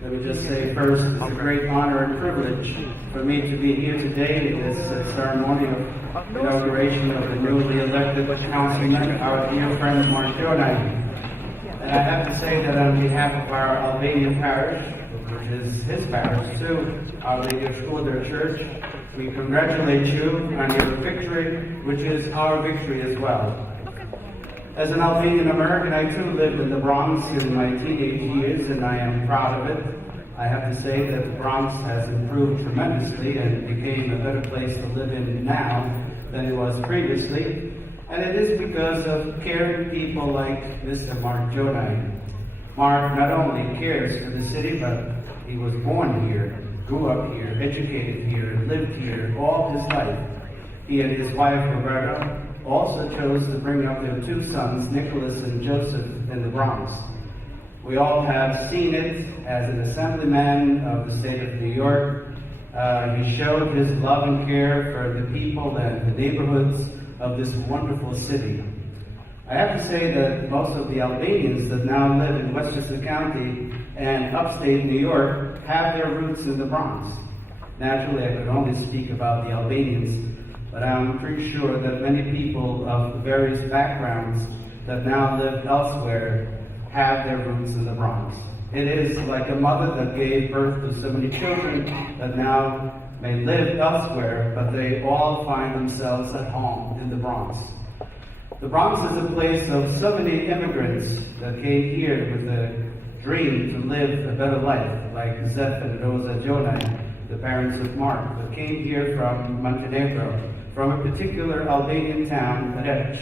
Let me just say first, it's a great honor and privilege for me to be here today in this ceremony of inauguration of the newly elected councilman, our dear friend Mark Gjonaj. And I have to say that on behalf of our Albanian parish, which is his parish too, Our Lady of Shkodër Church, we congratulate you on your victory, which is our victory as well. As an Albanian American, I too lived in the Bronx in my teenage years, and I am proud of it. I have to say that the Bronx has improved tremendously and became a better place to live in now than it was previously. And it is because of caring people like Mr. Mark Gjonaj. Mark not only cares for the city, but he was born here, grew up here, educated here, lived here all his life. He and his wife, Roberta, also chose to bring up their 2 sons, Nicholas and Joseph, in the Bronx. We all have seen it as an assemblyman of the state of New York. He showed his love and care for the people and the neighborhoods of this wonderful city. I have to say that most of the Albanians that now live in Westchester County and upstate New York have their roots in the Bronx. Naturally, I could only speak about the Albanians, but I'm pretty sure that many people of various backgrounds that now live elsewhere have their roots in the Bronx. It is like a mother that gave birth to so many children that now may live elsewhere, but they all find themselves at home in the Bronx. The Bronx is a place of so many immigrants that came here with a dream to live a better life, like Zef and Rosa Gjonaj, the parents of Mark, that came here from Montenegro, from a particular Albanian town, Rech,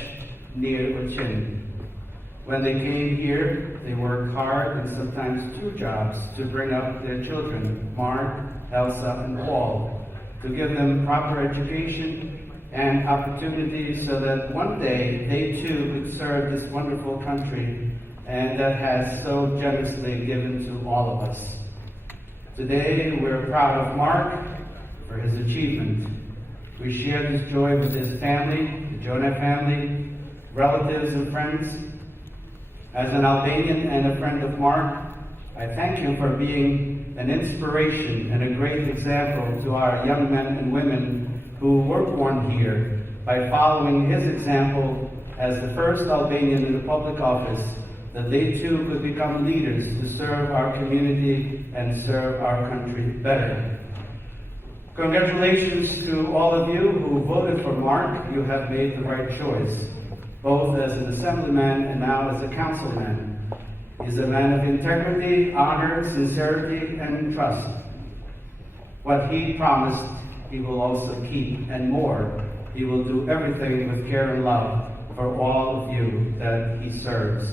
near Uchin. When they came here, they worked hard and sometimes 2 jobs to bring up their children, Mark, Elsa, and Paul, to give them proper education and opportunities so that one day they too would serve this wonderful country and that has so generously given to all of us. Today, we're proud of Mark for his achievement. We share this joy with his family, the Gjonaj family, relatives and friends. As an Albanian and a friend of Mark, I thank him for being an inspiration and a great example to our young men and women who were born here by following his example as the first Albanian in the public office, that they too could become leaders to serve our community and serve our country better. Congratulations to all of you who voted for Mark. You have made the right choice, both as an assemblyman and now as a councilman. He's a man of integrity, honor, sincerity, and trust. What he promised, he will also keep, and more. He will do everything with care and love for all of you that he serves.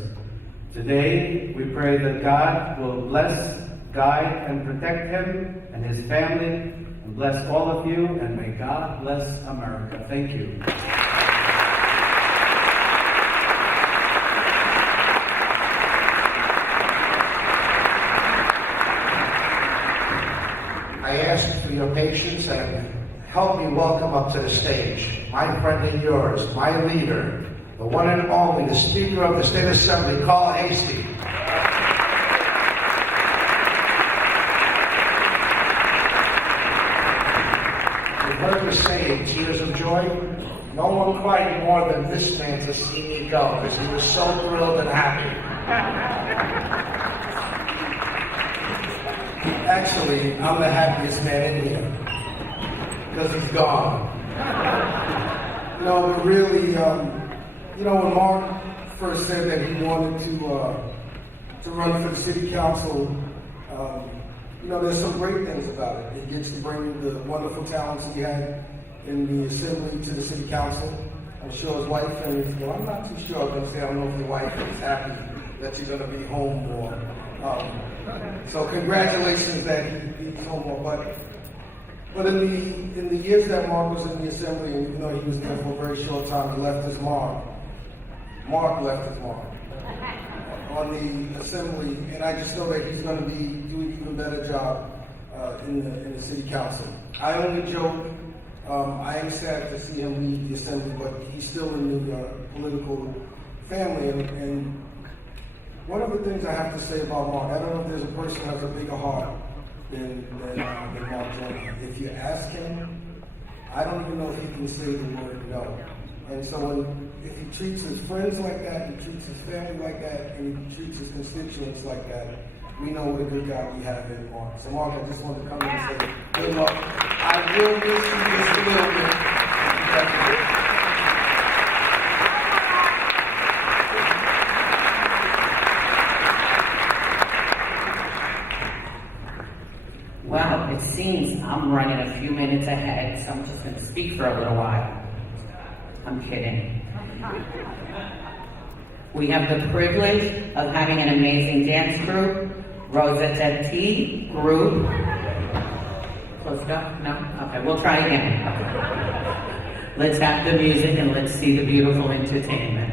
Today, we pray that God will bless, guide, and protect him and his family, and bless all of you, and may God bless America. Thank you. I ask for your patience and help me welcome up to the stage my friend and yours, my leader, the one and only, the Speaker of the State Assembly, Carl Hasty. You've heard me say in tears of joy, no one cried more than this man to see me go, because he was so thrilled and happy. Actually, I'm the happiest man in here because he's gone. No, but really, when Mark first said that he wanted to run for the city council, there's some great things about it. He gets to bring the wonderful talents he had in the assembly to the city council. I'm sure his wife, and I'm not too sure. I was going to say, I don't know if your wife is happy that you're going to be home more. So congratulations that he's home more. But in the years that Mark was in the assembly, and he was there for a very short time, he left his mark. Mark left his mark on the assembly, and I just know that he's going to be doing an even better job in the city council. I only joke. I am sad to see him leave the assembly, but he's still in the political family. And one of the things I have to say about Mark, I don't know if there's a person who has a bigger heart than Mark Gjonaj. If you ask him, I don't even know if he can say the word no. And so if he treats his friends like that, he treats his family like that, and he treats his constituents like that, we know what a good guy we have in Mark. So Mark, I just want to come in and say, good luck. I will miss you just a little bit. Well, it seems I'm running a few minutes ahead, so I'm just going to speak for a little while. I'm kidding. We have the privilege of having an amazing dance group, Rosetta group. Close enough? No? Okay, we'll try again. Let's have the music and let's see the beautiful entertainment.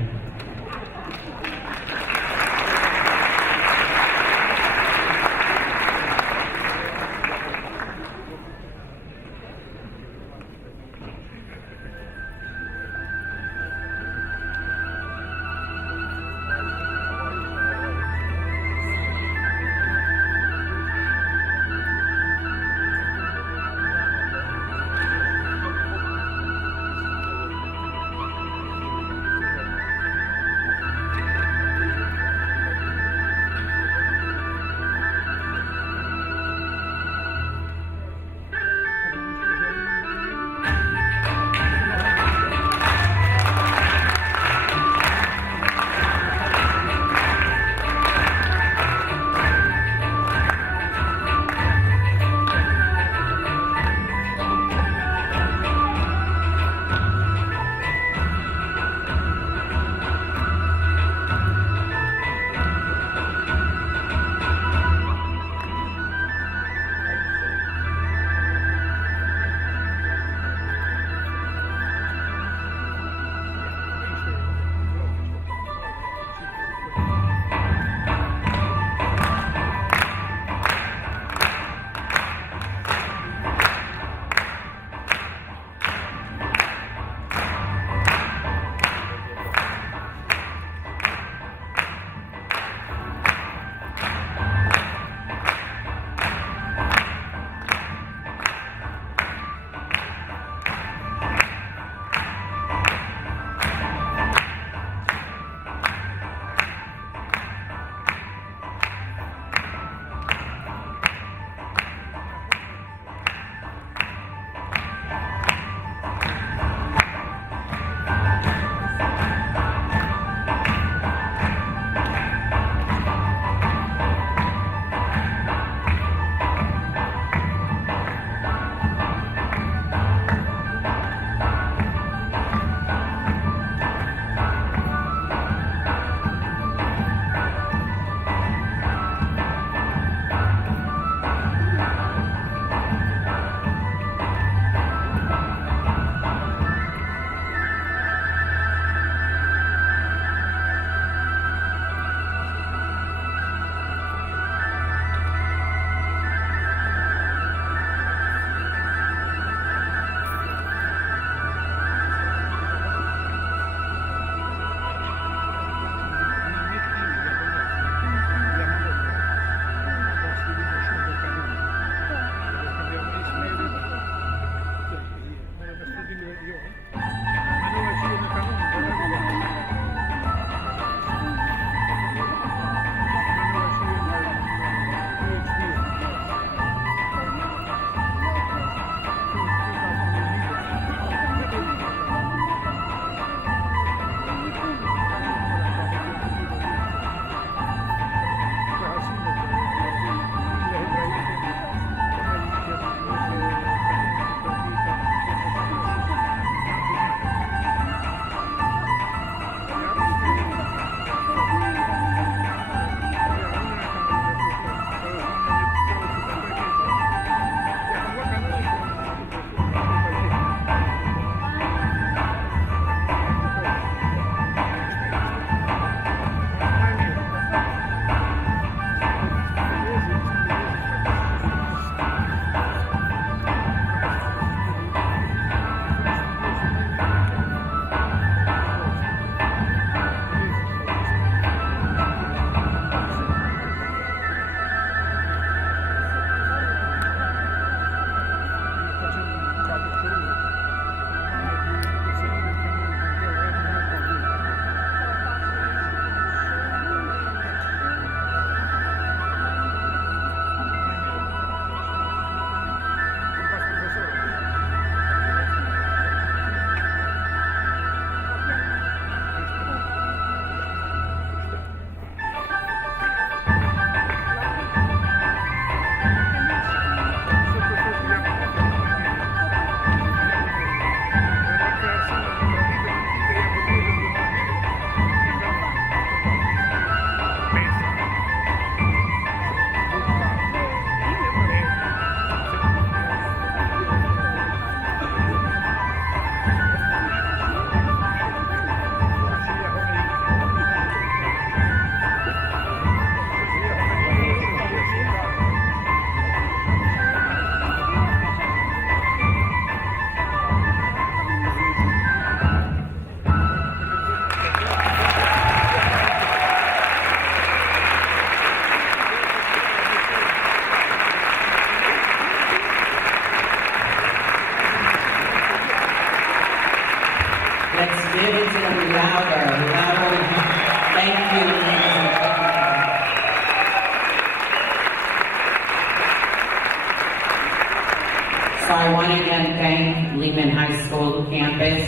So I want to again thank Lehman High School campus.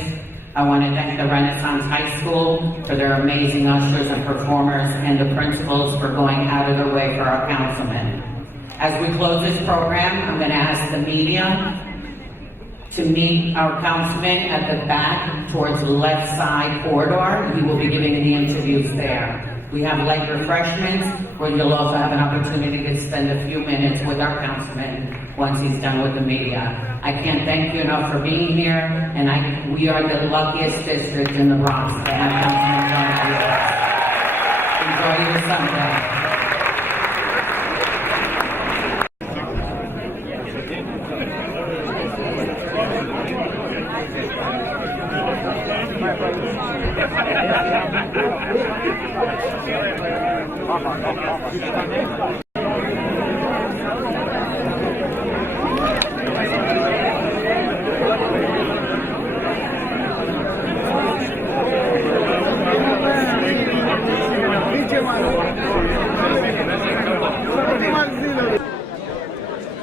I want to thank the Renaissance High School for their amazing ushers and performers, and the principals for going out of their way for our councilman. As we close this program, I'm going to ask the media to meet our councilman at the back towards the left side corridor. He will be giving the interviews there. We have light refreshments where you'll also have an opportunity to spend a few minutes with our councilman once he's done with the media. I can't thank you enough for being here, and we are the luckiest district in the Bronx to have Councilman Gjonaj with us. Enjoy your Sunday.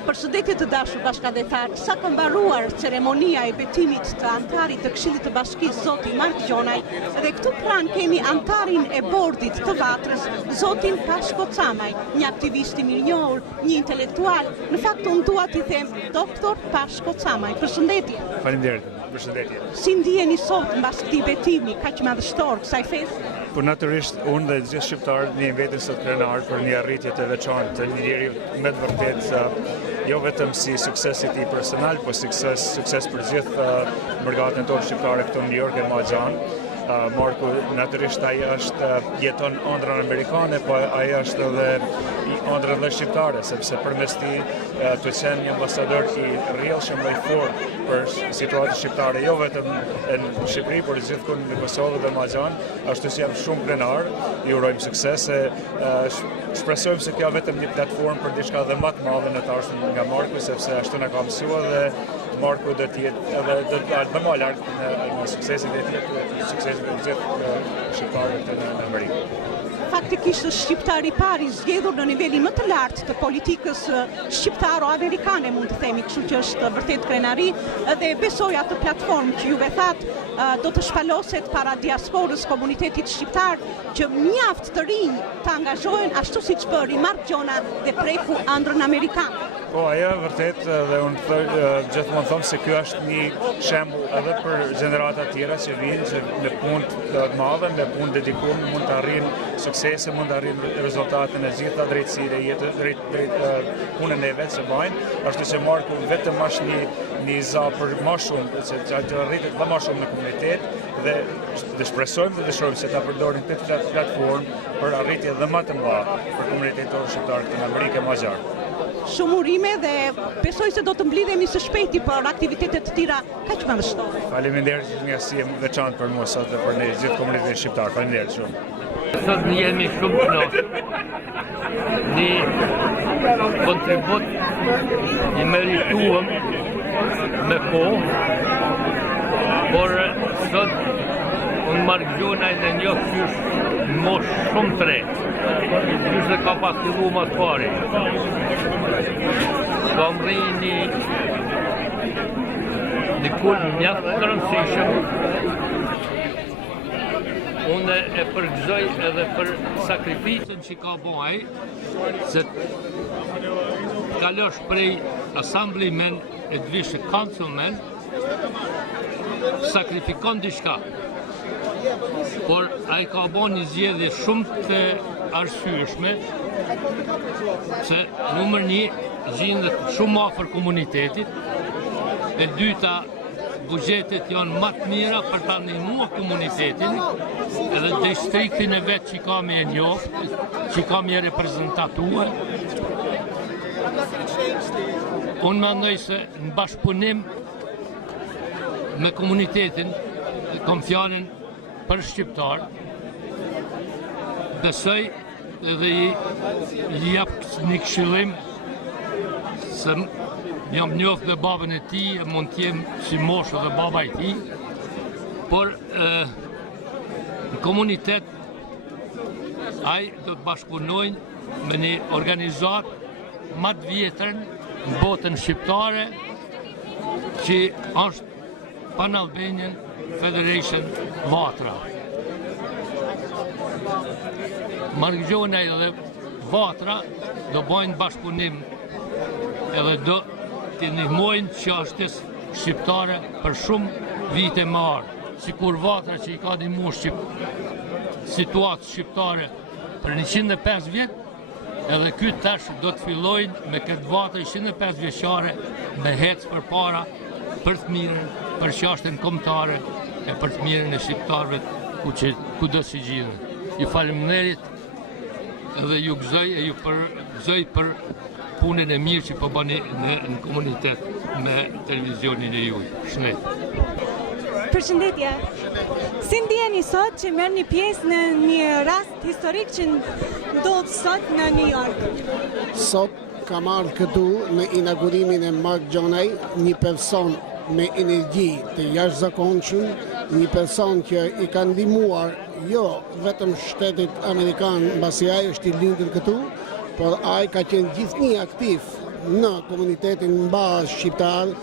Përshëndetje të dashur bashkëdhetar, sa ka mbaruar ceremonia e betimit të antarit të Këshillit të Bashkisë, zoti Mark Gjonaj, dhe këtu pranë kemi antarin e bordit të Vatrës, zotin Pashko Camaj, një aktivist i mirënjohur, një intelektual. Në fakt unë dua t'i them doktor Pashko Camaj. Përshëndetje. Faleminderit. Përshëndetje. Si ndiheni sot mbas këtij betimi kaq madhështor kësaj feste? Po natyrisht unë dhe gjithë shqiptarët njeh veten sot krenar për një arritje të veçantë të një njeriu me të vërtetë jo vetëm si sukses i tij personal, po sukses për gjithë mërgatën tonë shqiptare këtu në New York e ma gjanë. Marku natyrisht ai jeton ëndrrën amerikane, po ai është edhe ëndrrën dhe shqiptare, sepse përmes tij të qenë një ambasador i rrjedhshëm dhe i fortë për situatën shqiptare, jo vetëm në Shqipëri, por gjithkund në Kosovë dhe Maqedoni. Ashtu si jam shumë krenar, ju urojmë sukses. Shpresojmë se kjo vetëm një platformë për diçka dhe më të madhe në të ardhmen nga Marku, sepse ashtu na ka mësuar dhe Marku do të jetë edhe do të dalë më lart në suksesin e tij, suksesin e gjithë shqiptarëve në Amerikë. Faktikisht është shqiptari i parë i zgjedhur në nivelin më të lartë të politikës shqiptaro-amerikane, mund të themi, kështu që është vërtet krenari, dhe besoj atë platformë që juve thatë do të shpaloset para diasporës komunitetit shqiptar, që mjaft të rinj të angazhohen ashtu siç bëri Mark Gjonaj dhe preku ëndrrën amerikan. Po, ajo vërtet dhe unë gjithmonë them se ky është një shembull edhe për gjenerata të tjera që vijnë, që me punë të madhe, me punë dedikuar mund të arrijnë suksese, mund të arrijnë rezultate në gjitha drejtësitë e jetës, drejt punën e vet që bajnë. Ashtu që Marku vetëm është një za për më shumë, që të arritet më shumë në komunitet, dhe shpresojmë dhe dëshirojmë se ta përdorin këtë platformë për arritje dhe më të mëdha për komunitetin tonë shqiptar këtu në Amerikën e Madgjare. Shumë urime dhe besoj se do të mblidhemi së shpejti për aktivitete të tjera kaq madhështore. Faleminderit që një si veçantë për mua sot dhe për ne gjithë komunitetin shqiptar. Faleminderit shumë. Sot jemi shumë kënaqur. Një kontribut i merituar me kohë, por sot unë Mark Gjonaj dhe njoh qysh mosh shumë të re. Qysh dhe ka pas fillu më të pari. Ka mri një kull mjaft të rëndësishëm. Unë e përgëzoj edhe për sakrificën që ka bon ai, se kalosh prej assemblyman e të vishë councilman, sakrifikon diçka. Por ai ka bon një zgjedhje shumë të arsyeshme, se numër 1 gjendet shumë afër komunitetit, e dyta buxhetet janë më të mira për ta ndihmuar komunitetin, edhe distriktin e vet që ka me e njoftë, që ka me reprezentatuar. Unë mendoj se në bashkëpunim me komunitetin, kam fjalën për shqiptar, besoj edhe i jap një këshillim se jam njoft dhe babën e tij, mund të jem si moshë dhe baba i tij, por në komunitet ai do të bashkëpunojnë me një organizatë më të vjetër në botën shqiptare, që është Pan-Albanian Federation Vatra. Mark Gjonaj dhe Vatra do bojnë bashkëpunim edhe do të ndihmojnë qashtës shqiptare për shumë vite më ardhë. Sikur Vatra që i ka ndihmu situatë shqiptare për 105 vjetë, edhe këtë tash do të fillojnë me këtë Vatrë 105 vjeqare me hecë për para, për të mirën, për qashtën kombëtare e për të mirën e shqiptarëve kudo që gjidhen. Ju faleminderit edhe ju gëzoj e ju gëzoj për punën e mirë që po bani në komunitet me televizionin e juaj. Shëndet. Përshëndetje. Si ndjeni sot që merrni pjesë në një rast historik që ndodh sot në New York? Sot kam ardhur këtu në inaugurimin e Mark Gjonaj, një person me energji të jashtëzakonshëm, një person që i ka ndihmuar jo vetëm shtetit amerikan, mbasi ai është i lindur këtu, por ai ka qenë gjithnjë aktiv në komunitetin mbar shqiptar,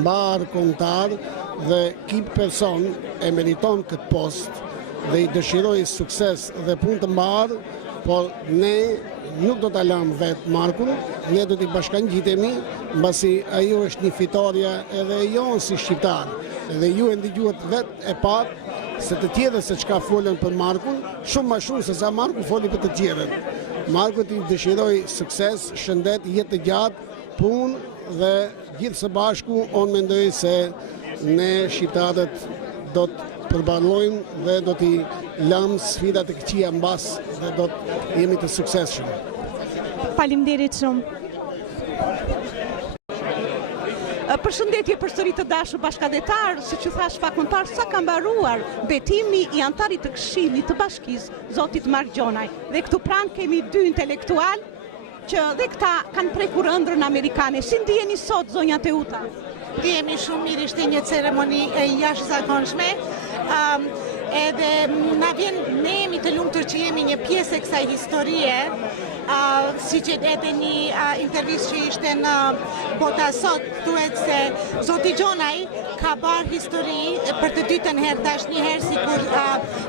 mbar kombëtar, dhe ky person e meriton këtë post dhe i dëshiroj sukses dhe punë të mbarë, por ne nuk do ta lëmë vetë Markun, ne do t'i bashkangjitemi, mbasi ajo është një fitoria edhe jonë si shqiptar. Edhe ju e ndigjuat vetë e patë se të tjerët se çka folën për Markun, shumë më shumë se sa Marku foli për të tjerët. Marku t'i dëshiroj sukses, shëndet, jetë të gjatë, punë dhe gjithë së bashku unë mendoj se ne shqiptarët do të përballojmë dhe do t'i lëmë sfidat e këqija mbas dhe do të jemi të suksesshëm. Faleminderit shumë. Përshëndetje përsëri të dashur bashkëdhetar, siç u thash pak më parë, sa ka mbaruar betimi i antarit të Këshillit të Bashkisë, zotit Mark Gjonaj. Dhe këtu pranë kemi dy intelektual që dhe këta kanë prekur ëndrrën amerikane. Si ndjeni sot, zonja Teuta? Ndihemi shumë mirë, ishte një ceremoni e jashtëzakonshme. Edhe ne jemi të lumtur që jemi një pjesë e kësaj historie, si që edhe një intervistë që ishte në bota sot, thuhet se zoti Gjonaj ka bërë histori për të dytën herë, tash një herë si kur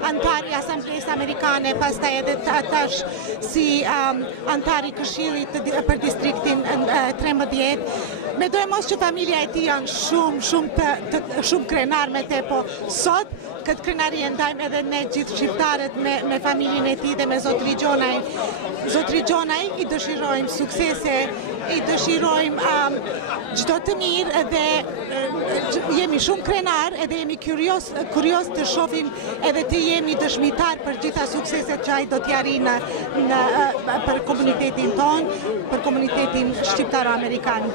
antari Asamblesë Amerikane, pastaj edhe tash si antari Këshillit për distriktin 13. Mendoj mos që familja e tij janë shumë krenar me te, po sot këtë krenari e ndajmë edhe ne gjithë shqiptarët me familjen e tij dhe me zotri Gjonaj. Zotri Gjonaj i dëshirojmë suksese, i dëshirojmë çdo të mirë dhe jemi shumë krenar edhe jemi kurios të shohim edhe të jemi dëshmitar për gjitha sukseset që ai do t'i arrijë për komunitetin tonë, për komunitetin shqiptaro-amerikan.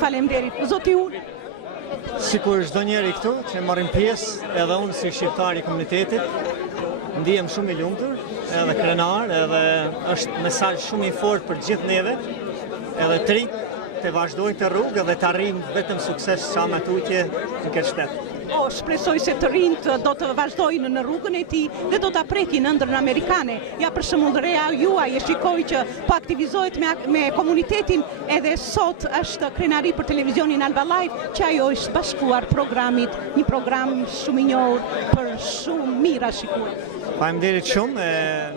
Faleminderit. Zoti unë. Sikur çdo njeri këtu që marrim pjesë, edhe unë si shqiptar i komunitetit, ndihem shumë i lumtur, edhe krenar, edhe është mesazh shumë i fortë për gjithë neve, edhe të rinjt të vazhdojnë të rrugë dhe të arrijnë vetëm sukses sa më tutje në këtë shtet. Shpresoj se të rinjt do të vazhdojnë në rrugën e tij dhe do ta prekin ëndrrën amerikane. Ja për shembull Rea juaj e shikoj që po aktivizohet me komunitetin, edhe sot është krenari për televizionin Alba Live, që ajo është bashkuar programit, një program shumë i njohur për shumë mira shikuar. Faleminderit shumë,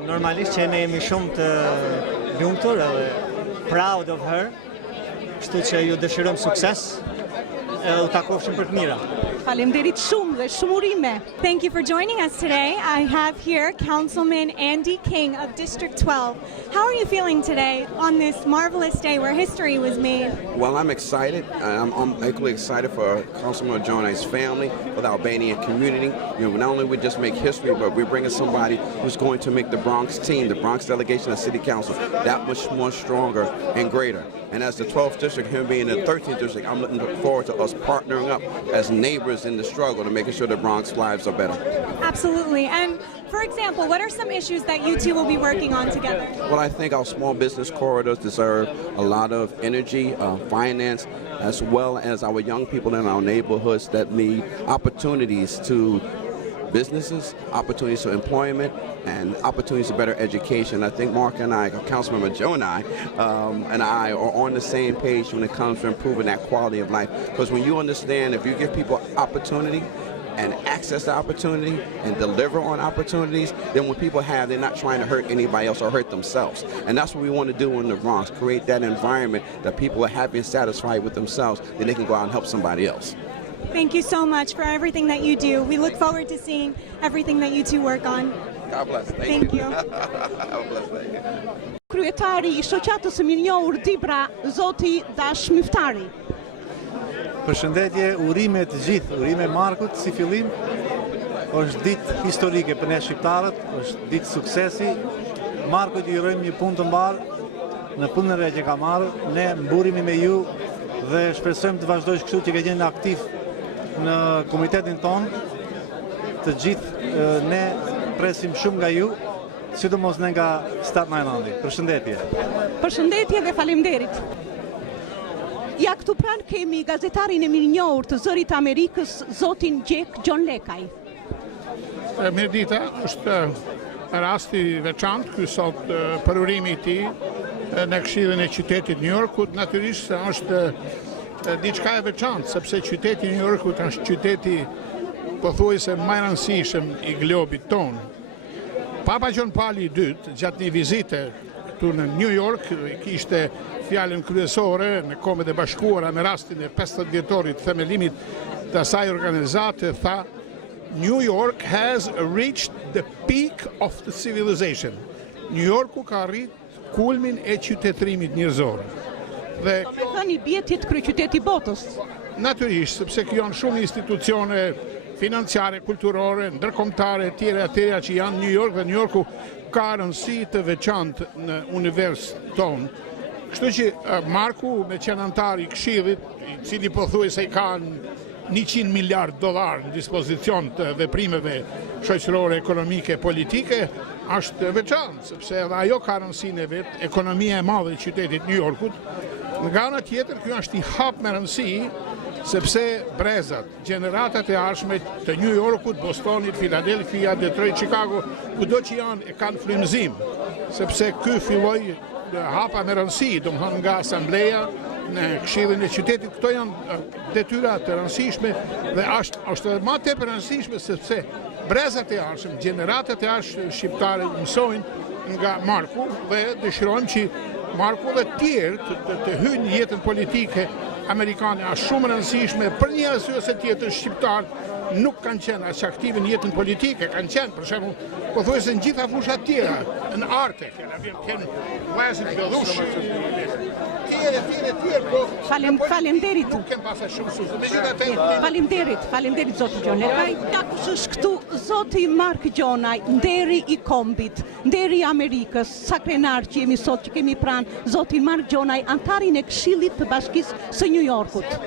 normalisht që ne jemi shumë të lumtur edhe proud of her, kështu që ju dëshirojmë sukses edhe u takofshim për të mira. Faleminderit shumë dhe shumë urime. Thank you for joining us today. I have here Councilman Andy King of District 12. How are you feeling today on this marvelous day where history was made? Well, I'm excited. I'm equally excited for Councilman Gjonaj's family, for the Albanian community. You know, not only we just make history, but we're bringing somebody who's going to make the Bronx team, the Bronx delegation of City Council, that much more stronger and greater. And as the 12th district, him being the 13th district, I'm looking forward to us partnering up as neighbors in the struggle to making sure the Bronx lives are better. Absolutely. And for example, what are some issues that you two will be working on together? Well, I think our small business corridors deserve a lot of energy, finance, as well as our young people in our neighborhoods that need opportunities to businesses, opportunities for employment, and opportunities for better education. I think Mark and I, Councilmember Gjonaj, and I are on the same page when it comes to improving that quality of life. Because when you understand, if you give people opportunity and access to opportunity and deliver on opportunities, then when people have, they're not trying to hurt anybody else or hurt themselves. And that's what we want to do in the Bronx, create that environment that people are happy and satisfied with themselves, then they can go out and help somebody else. Thank you so much for everything that you do. We look forward to seeing everything that you two work on. God bless. Thank you. God bless. Thank you. Kryetari I shoqatës së mirënjohur Dibra, zoti Dash Miftari. Përshëndetje, urime të gjithë, urime Markut si fillim. Është ditë historike për ne shqiptarët, është ditë suksesi. Markut i urojmë një punë të mbarë në punën e që ka marrë. Ne mburimi me ju dhe shpresojmë të vazhdojë kështu që ke qenë aktiv në komitetin tonë. Të gjithë ne presim shumë nga ju, sidomos ne nga Staten Islandi. Përshëndetje. Përshëndetje dhe faleminderit. Ja këtu pranë kemi gazetarin e mirënjohur të Zërit të Amerikës, zotin Gjonaj. Mirëdita, është rasti veçantë ky sot për urimin e tij në Këshillin e qytetit New Yorkut. Natyrisht është diçka e veçantë, sepse qyteti New Yorkut është qyteti pothuajse më i rëndësishëm i globit tonë. Papa John Paul II gjatë një vizite këtu në New York kishte fjalën kryesore në Kombet e Bashkuara në rastin e 50 vjetorit themelimit të asaj organizate, tha New York has reached the peak of the civilization. New Yorku ka arrit kulmin e qytetërimit njerëzor. Dhe me thënë bie ti të kryeqyteti i botës. Natyrisht, sepse kjo janë shumë institucione financiare, kulturore, ndërkombëtare, tjera që janë New York, dhe New Yorku ka rëndësi të veçantë në univers tonë. Kështu që Marku, me qenë antar i Këshillit, i cili pothuajse ka $100 miliard në dispozicion të veprimeve shoqërore, ekonomike, politike, është veçantë, sepse edhe ajo ka rëndësinë e vet, ekonomia e madhe e qytetit New Yorkut. Nga ana tjetër, ky është një hap me rëndësi, sepse brezat, gjeneratat e ardhshme të New Yorkut, Bostonit, Philadelphia, Detroit, Chicago, kudo që janë e kanë frymëzim, sepse ky filloi hapa me rëndësi, domethënë nga asambleja në Këshillin e qytetit. Këto janë detyra të rëndësishme dhe është më tepër rëndësishme sepse brezat e ardhshëm, gjeneratat e ardhshme shqiptare mësojnë nga Marku dhe dëshirojmë që Marku dhe tjerë të hyjnë në jetën politike amerikane. Është shumë rëndësishme për një arsye se tjetër shqiptarët nuk kanë qenë as aktive në jetën politike, kanë qenë për shembull pothuajse në gjitha fushat tjera, në arte, kanë vllazë të dhosh. Faleminderit. Nuk kem pasur shumë sukses. Megjithatë, faleminderit zoti Gjonaj. Ja kush është këtu zoti Mark Gjonaj, nderi i kombit, nderi i Amerikës, sa krenar që jemi sot, që kemi pranë zotin Mark Gjonaj, antarin e Këshillit të Bashkisë së New Yorkut.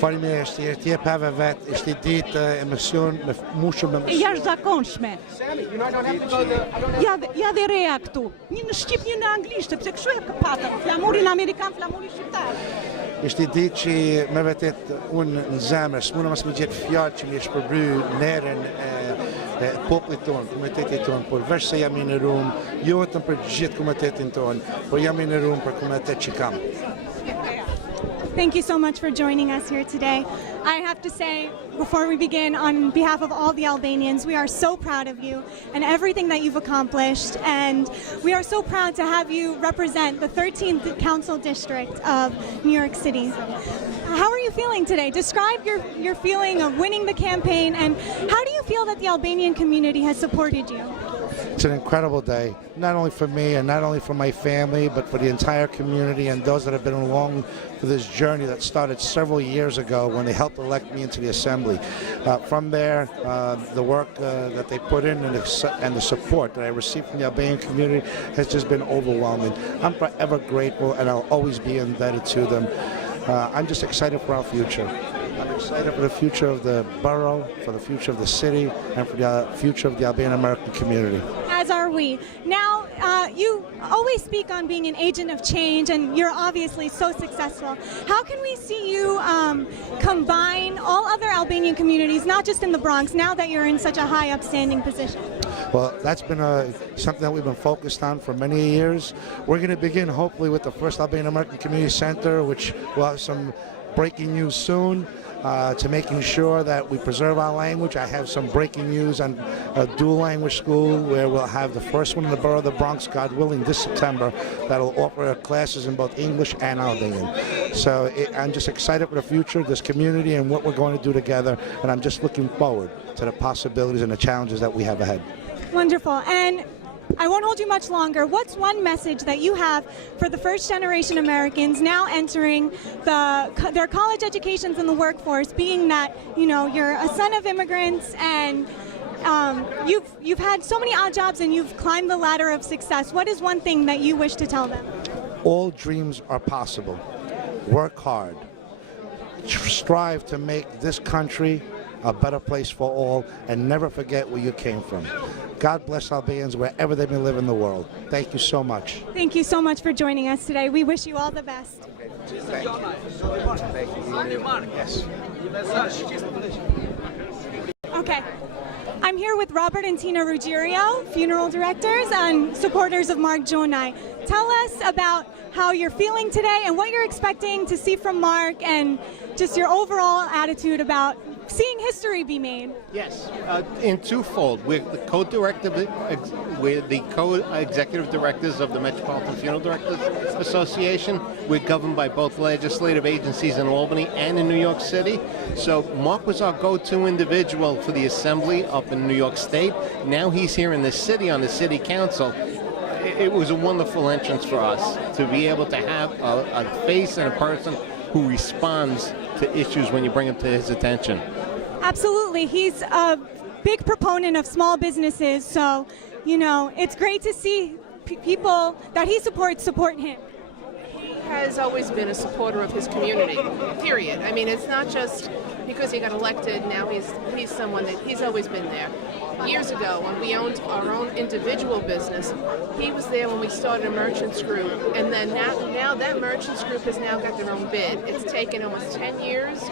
Faleminderit, është jep have vet, është ditë emision me mushëm me jashtëzakonshme. Ja dhe reja këtu. Një në shqip, një në anglisht, sepse kështu e pata, flamurin amerikan, flamurin shqiptar. Ishte ditë që me vetet unë në zemër, s'muna mas me gjetë fjallë që mi shpërbry nerën e popullit tonë, komitetit tonë, por veç se jam i në rumë, jo vetëm për gjithë komitetin tonë, por jam i në rumë për komitet që kam. Thank you so much for joining us here today. I have to say, before we begin, on behalf of all the Albanians, we are so proud of you and everything that you've accomplished, and we are so proud to have you represent the 13th Council District of New York City. How are you feeling today? Describe your feeling of winning the campaign, and how do you feel that the Albanian community has supported you? It's an incredible day, not only for me and not only for my family, but for the entire community and those that have been along for this journey that started several years ago when they helped elect me into the Assembly. From there, the work that they put in and the support that I received from the Albanian community has just been overwhelming. I'm forever grateful, and I'll always be indebted to them. I'm just excited for our future. I'm excited for the future of the borough, for the future of the city, and for the future of the Albanian American community. As are we. Now, you always speak on being an agent of change, and you're obviously so successful. How can we see you combine all other Albanian communities, not just in the Bronx, now that you're in such a high upstanding position? Well, that's been something that we've been focused on for many years. We're going to begin hopefully with the first Albanian American Community Center, which will have some breaking news soon, to making sure that we preserve our language. I have some breaking news on a dual language school where we'll have the first one in the borough of the Bronx, God willing, this September, that'll offer classes in both English and Albanian. So I'm just excited for the future of this community and what we're going to do together, and I'm just looking forward to the possibilities and the challenges that we have ahead. Wonderful. And I won't hold you much longer. What's one message that you have for the first generation Americans now entering their college educations in the workforce, being that, you know, you're a son of immigrants and you've had so many odd jobs and you've climbed the ladder of success. What is one thing that you wish to tell them? All dreams are possible. Work hard. Strive to make this country a better place for all, and never forget where you came from. God bless Albanians wherever they may live in the world. Thank you so much. Thank you so much for joining us today. We wish you all the best. Okay. I'm here with Robert and Tina Ruggiero, funeral directors and supporters of Mark Gjonaj. Tell us about how you're feeling today and what you're expecting to see from Mark, and just your overall attitude about seeing history be made. Yes, in twofold. We're the co-executive directors of the Metropolitan Funeral Directors Association. We're governed by both legislative agencies in Albany and in New York City. So Mark was our go-to individual for the assembly up in New York State. Now he's here in the city on the city council. It was a wonderful entrance for us to be able to have a face and a person who responds to issues when you bring them to his attention. Absolutely. He's a big proponent of small businesses, so, you know, it's great to see people that he supports support him. He has always been a supporter of his community, period. I mean, it's not just because he got elected, now he's someone that he's always been there. Years ago, when we owned our own individual business, he was there when we started a merchants group, and then now that merchants group has now got their own bid. It's taken almost 10 years.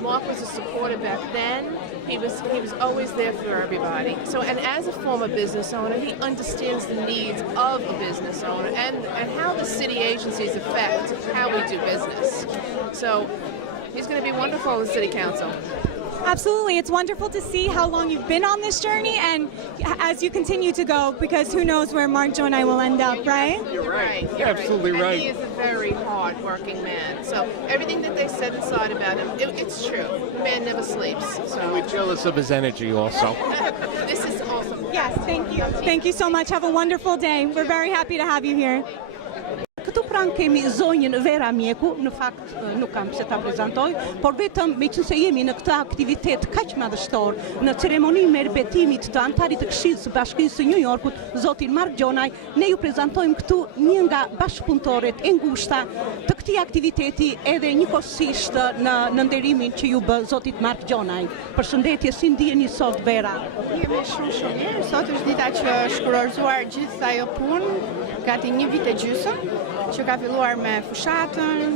Mark was a supporter back then. He was always there for everybody. So, and as a former business owner, he understands the needs of a business owner and how the city agencies affect how we do business. So he's going to be wonderful in the city council. Absolutely. It's wonderful to see how long you've been on this journey and as you continue to go, because who knows where Mark Gjonaj will end up, right? You're right. You're absolutely right. And he is a very hard-working man. So everything that they said inside about him, it's true. The man never sleeps. So We're jealous of his energy also. This is awesome. Yes, thank you. Thank you so much. Have a wonderful day. We're very happy to have you here. Këtu pranë kemi zonjën Vera Mjeku, në fakt nuk kam se ta prezantoj, por vetëm meqense jemi në këtë aktivitet kaq madhështor, në ceremoninë me ribetimit të antarit të Këshillit së Bashkisë së New Yorkut, zotin Mark Gjonaj, ne ju prezantojmë këtu një nga bashkëpunëtorët e ngushta të këtij aktiviteti, edhe njëkohësisht në nderimin që ju bë zotit Mark Gjonaj. Përshëndetje, si ndiheni sot Vera? Jemi shumë mirë. Sot është dita që është kurorzuar gjithë ajo punë, gati 1 vit e gjysmë, që ka filluar me fushatën,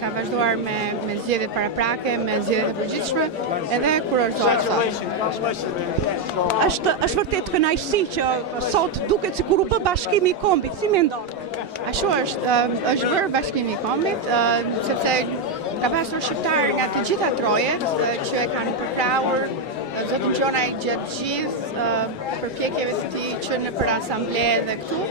ka vazhduar me zgjedhjet paraprake, me zgjedhjet e përgjithshme, edhe kurorzuar sot. Është vërtet kënaqësi që sot duket sikur u bë bashkimi i kombit, si mendon? Ashtu është bërë bashkimi i kombit, sepse ka pasur shqiptar nga të gjitha trojet që e kanë përkrahur zotin Gjonaj gjatë gjithë përpjekjeve të tij që në për asamble dhe këtu.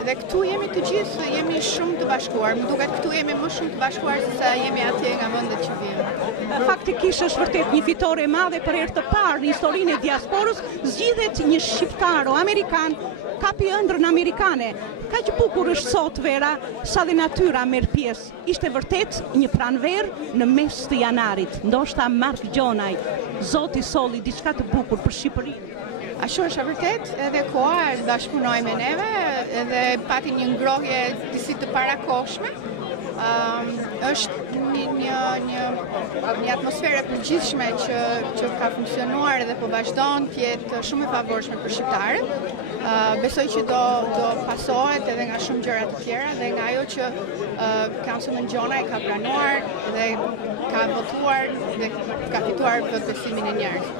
Dhe këtu jemi të gjithë, jemi shumë të bashkuar. Më duket këtu jemi më shumë të bashkuar se sa jemi atje nga vendet që vijnë. Faktikisht është vërtet një fitore e madhe për herë të parë në historinë e diasporës, zgjidhet një shqiptar o amerikan, kapi ëndrrën amerikane. Kaq bukur është sot Vera, sa dhe natyra merr pjesë. Ishte vërtet një pranverë në mes të janarit. Ndoshta Mark Gjonaj, Zoti solli diçka të bukur për Shqipërinë. Ashtu është vërtet, edhe koha bashkëpunoi me neve, edhe pati një ngrohje disi të parakohshme. Është një një atmosferë e përgjithshme që ka funksionuar dhe po vazhdon të jetë shumë e favorshme për shqiptarët. Besoj që do pasohet edhe nga shumë gjëra të tjera dhe nga ajo që Councilman Gjonaj ka pranuar dhe ka votuar dhe ka fituar për besimin e njerëzve.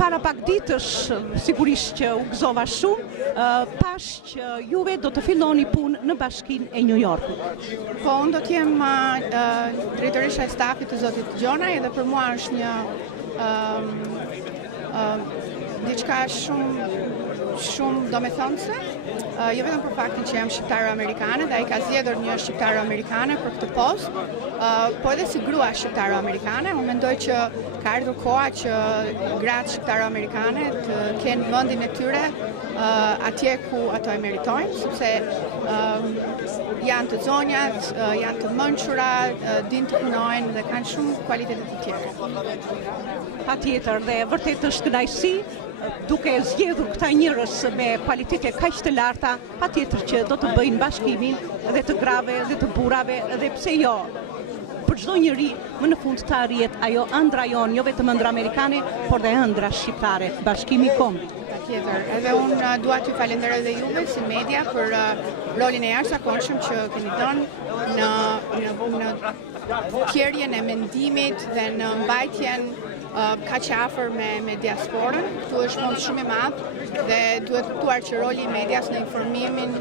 Para pak ditësh, sigurisht që u gëzova shumë, pash që juve do të filloni punë në bashkinë e New Yorkut. Po, unë do t'jem drejtoresha e stafit të zotit Gjonaj dhe për mua është një diçka shumë domethënëse, jo vetëm për faktin që jam shqiptaro-amerikane dhe ai ka zgjedhur një shqiptaro-amerikane për këtë post, po edhe si grua shqiptaro-amerikane, unë mendoj që ka ardhur koha që gratë shqiptaro-amerikane të kenë vendin e tyre atje ku ato e meritojnë, sepse janë të zonjat, janë të mençura, dinë të punojnë dhe kanë shumë kualitete të tjera. Patjetër, dhe vërtet është kënaqësi duke zgjedhur këta njerëz me kualitete kaq të larta, patjetër që do të bëjnë bashkimin dhe të grave dhe të burrave dhe pse jo. Për çdo njeri më në fund të arrihet ajo ëndra jon, jo vetëm ëndra amerikane, por dhe ëndra shqiptare, bashkimi i kombit. Patjetër, edhe unë dua t'ju falenderoj dhe juve si media për rolin e jashtëzakonshëm që keni dhënë në thjerrjen e mendimit dhe në mbajtjen kaq afër me diasporën. Këtu është mund shumë i madh dhe duhet kuptuar që roli i medias në informimin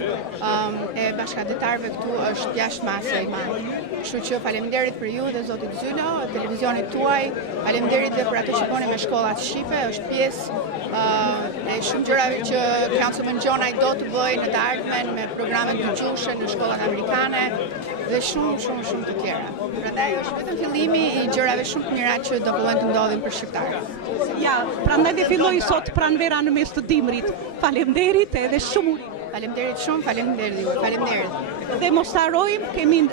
e bashkëdhetarëve këtu është jashtëmase i madh. Kështu që faleminderit për ju dhe zotit Zylo, televizionit tuaj, faleminderit dhe për ato që bëni me shkollat shqipe, është pjesë e shumë gjërave që Councilman Gjonaj do të bëjë në të ardhmen me programe të gjuhëshe në shkollat amerikane dhe shumë të tjera. Prandaj është vetëm fillimi i gjërave shumë të mira që do vëllojnë të ndodhin për shqiptarët. Ja, prandaj dhe filloi sot pranvera në mes të dimrit. Faleminderit edhe shumë urim. Faleminderit shumë, faleminderit. Dhe mos harrojmë, kemi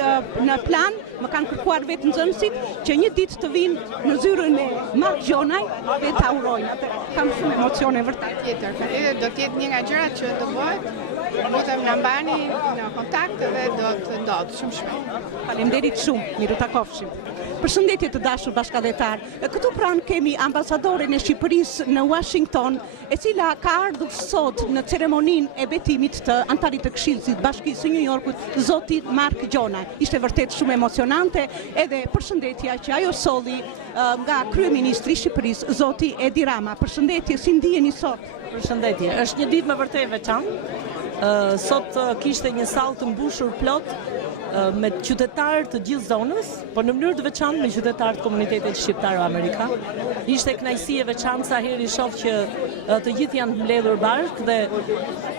në plan, më kanë kërkuar vetë nxënësit, që një ditë të vinë në zyrën e Mark Gjonaj dhe ta urojnë. Kam shumë emocione vërtet. Patjetër, do të jetë një nga gjërat që do bëhet. Lutem na mbani në kontakt dhe do të ndodhë shumë shpejt. Faleminderit shumë, miru takofshim. Përshëndetje të dashur bashkëdhetar. Këtu pranë kemi ambasadoren e Shqipërisë në Washington, e cila ka ardhur sot në ceremoninë e betimit të antarit të Këshillësit Bashkisë së New Yorkut, zoti Mark Gjonaj. Ishte vërtet shumë emocionante, edhe përshëndetja që ajo solli nga kryeministri i Shqipërisë, zoti Edi Rama. Përshëndetje, si ndiheni sot? Përshëndetje. Është një ditë me vërtet veçantë. Sot kishte një sallë të mbushur plot me qytetarë të gjithë zonës, por në mënyrë të veçantë me qytetarë të komunitetit shqiptaro-amerikan. Ishte kënaqësi e veçantë sa herë i shoh që të gjithë janë mbledhur bashkë dhe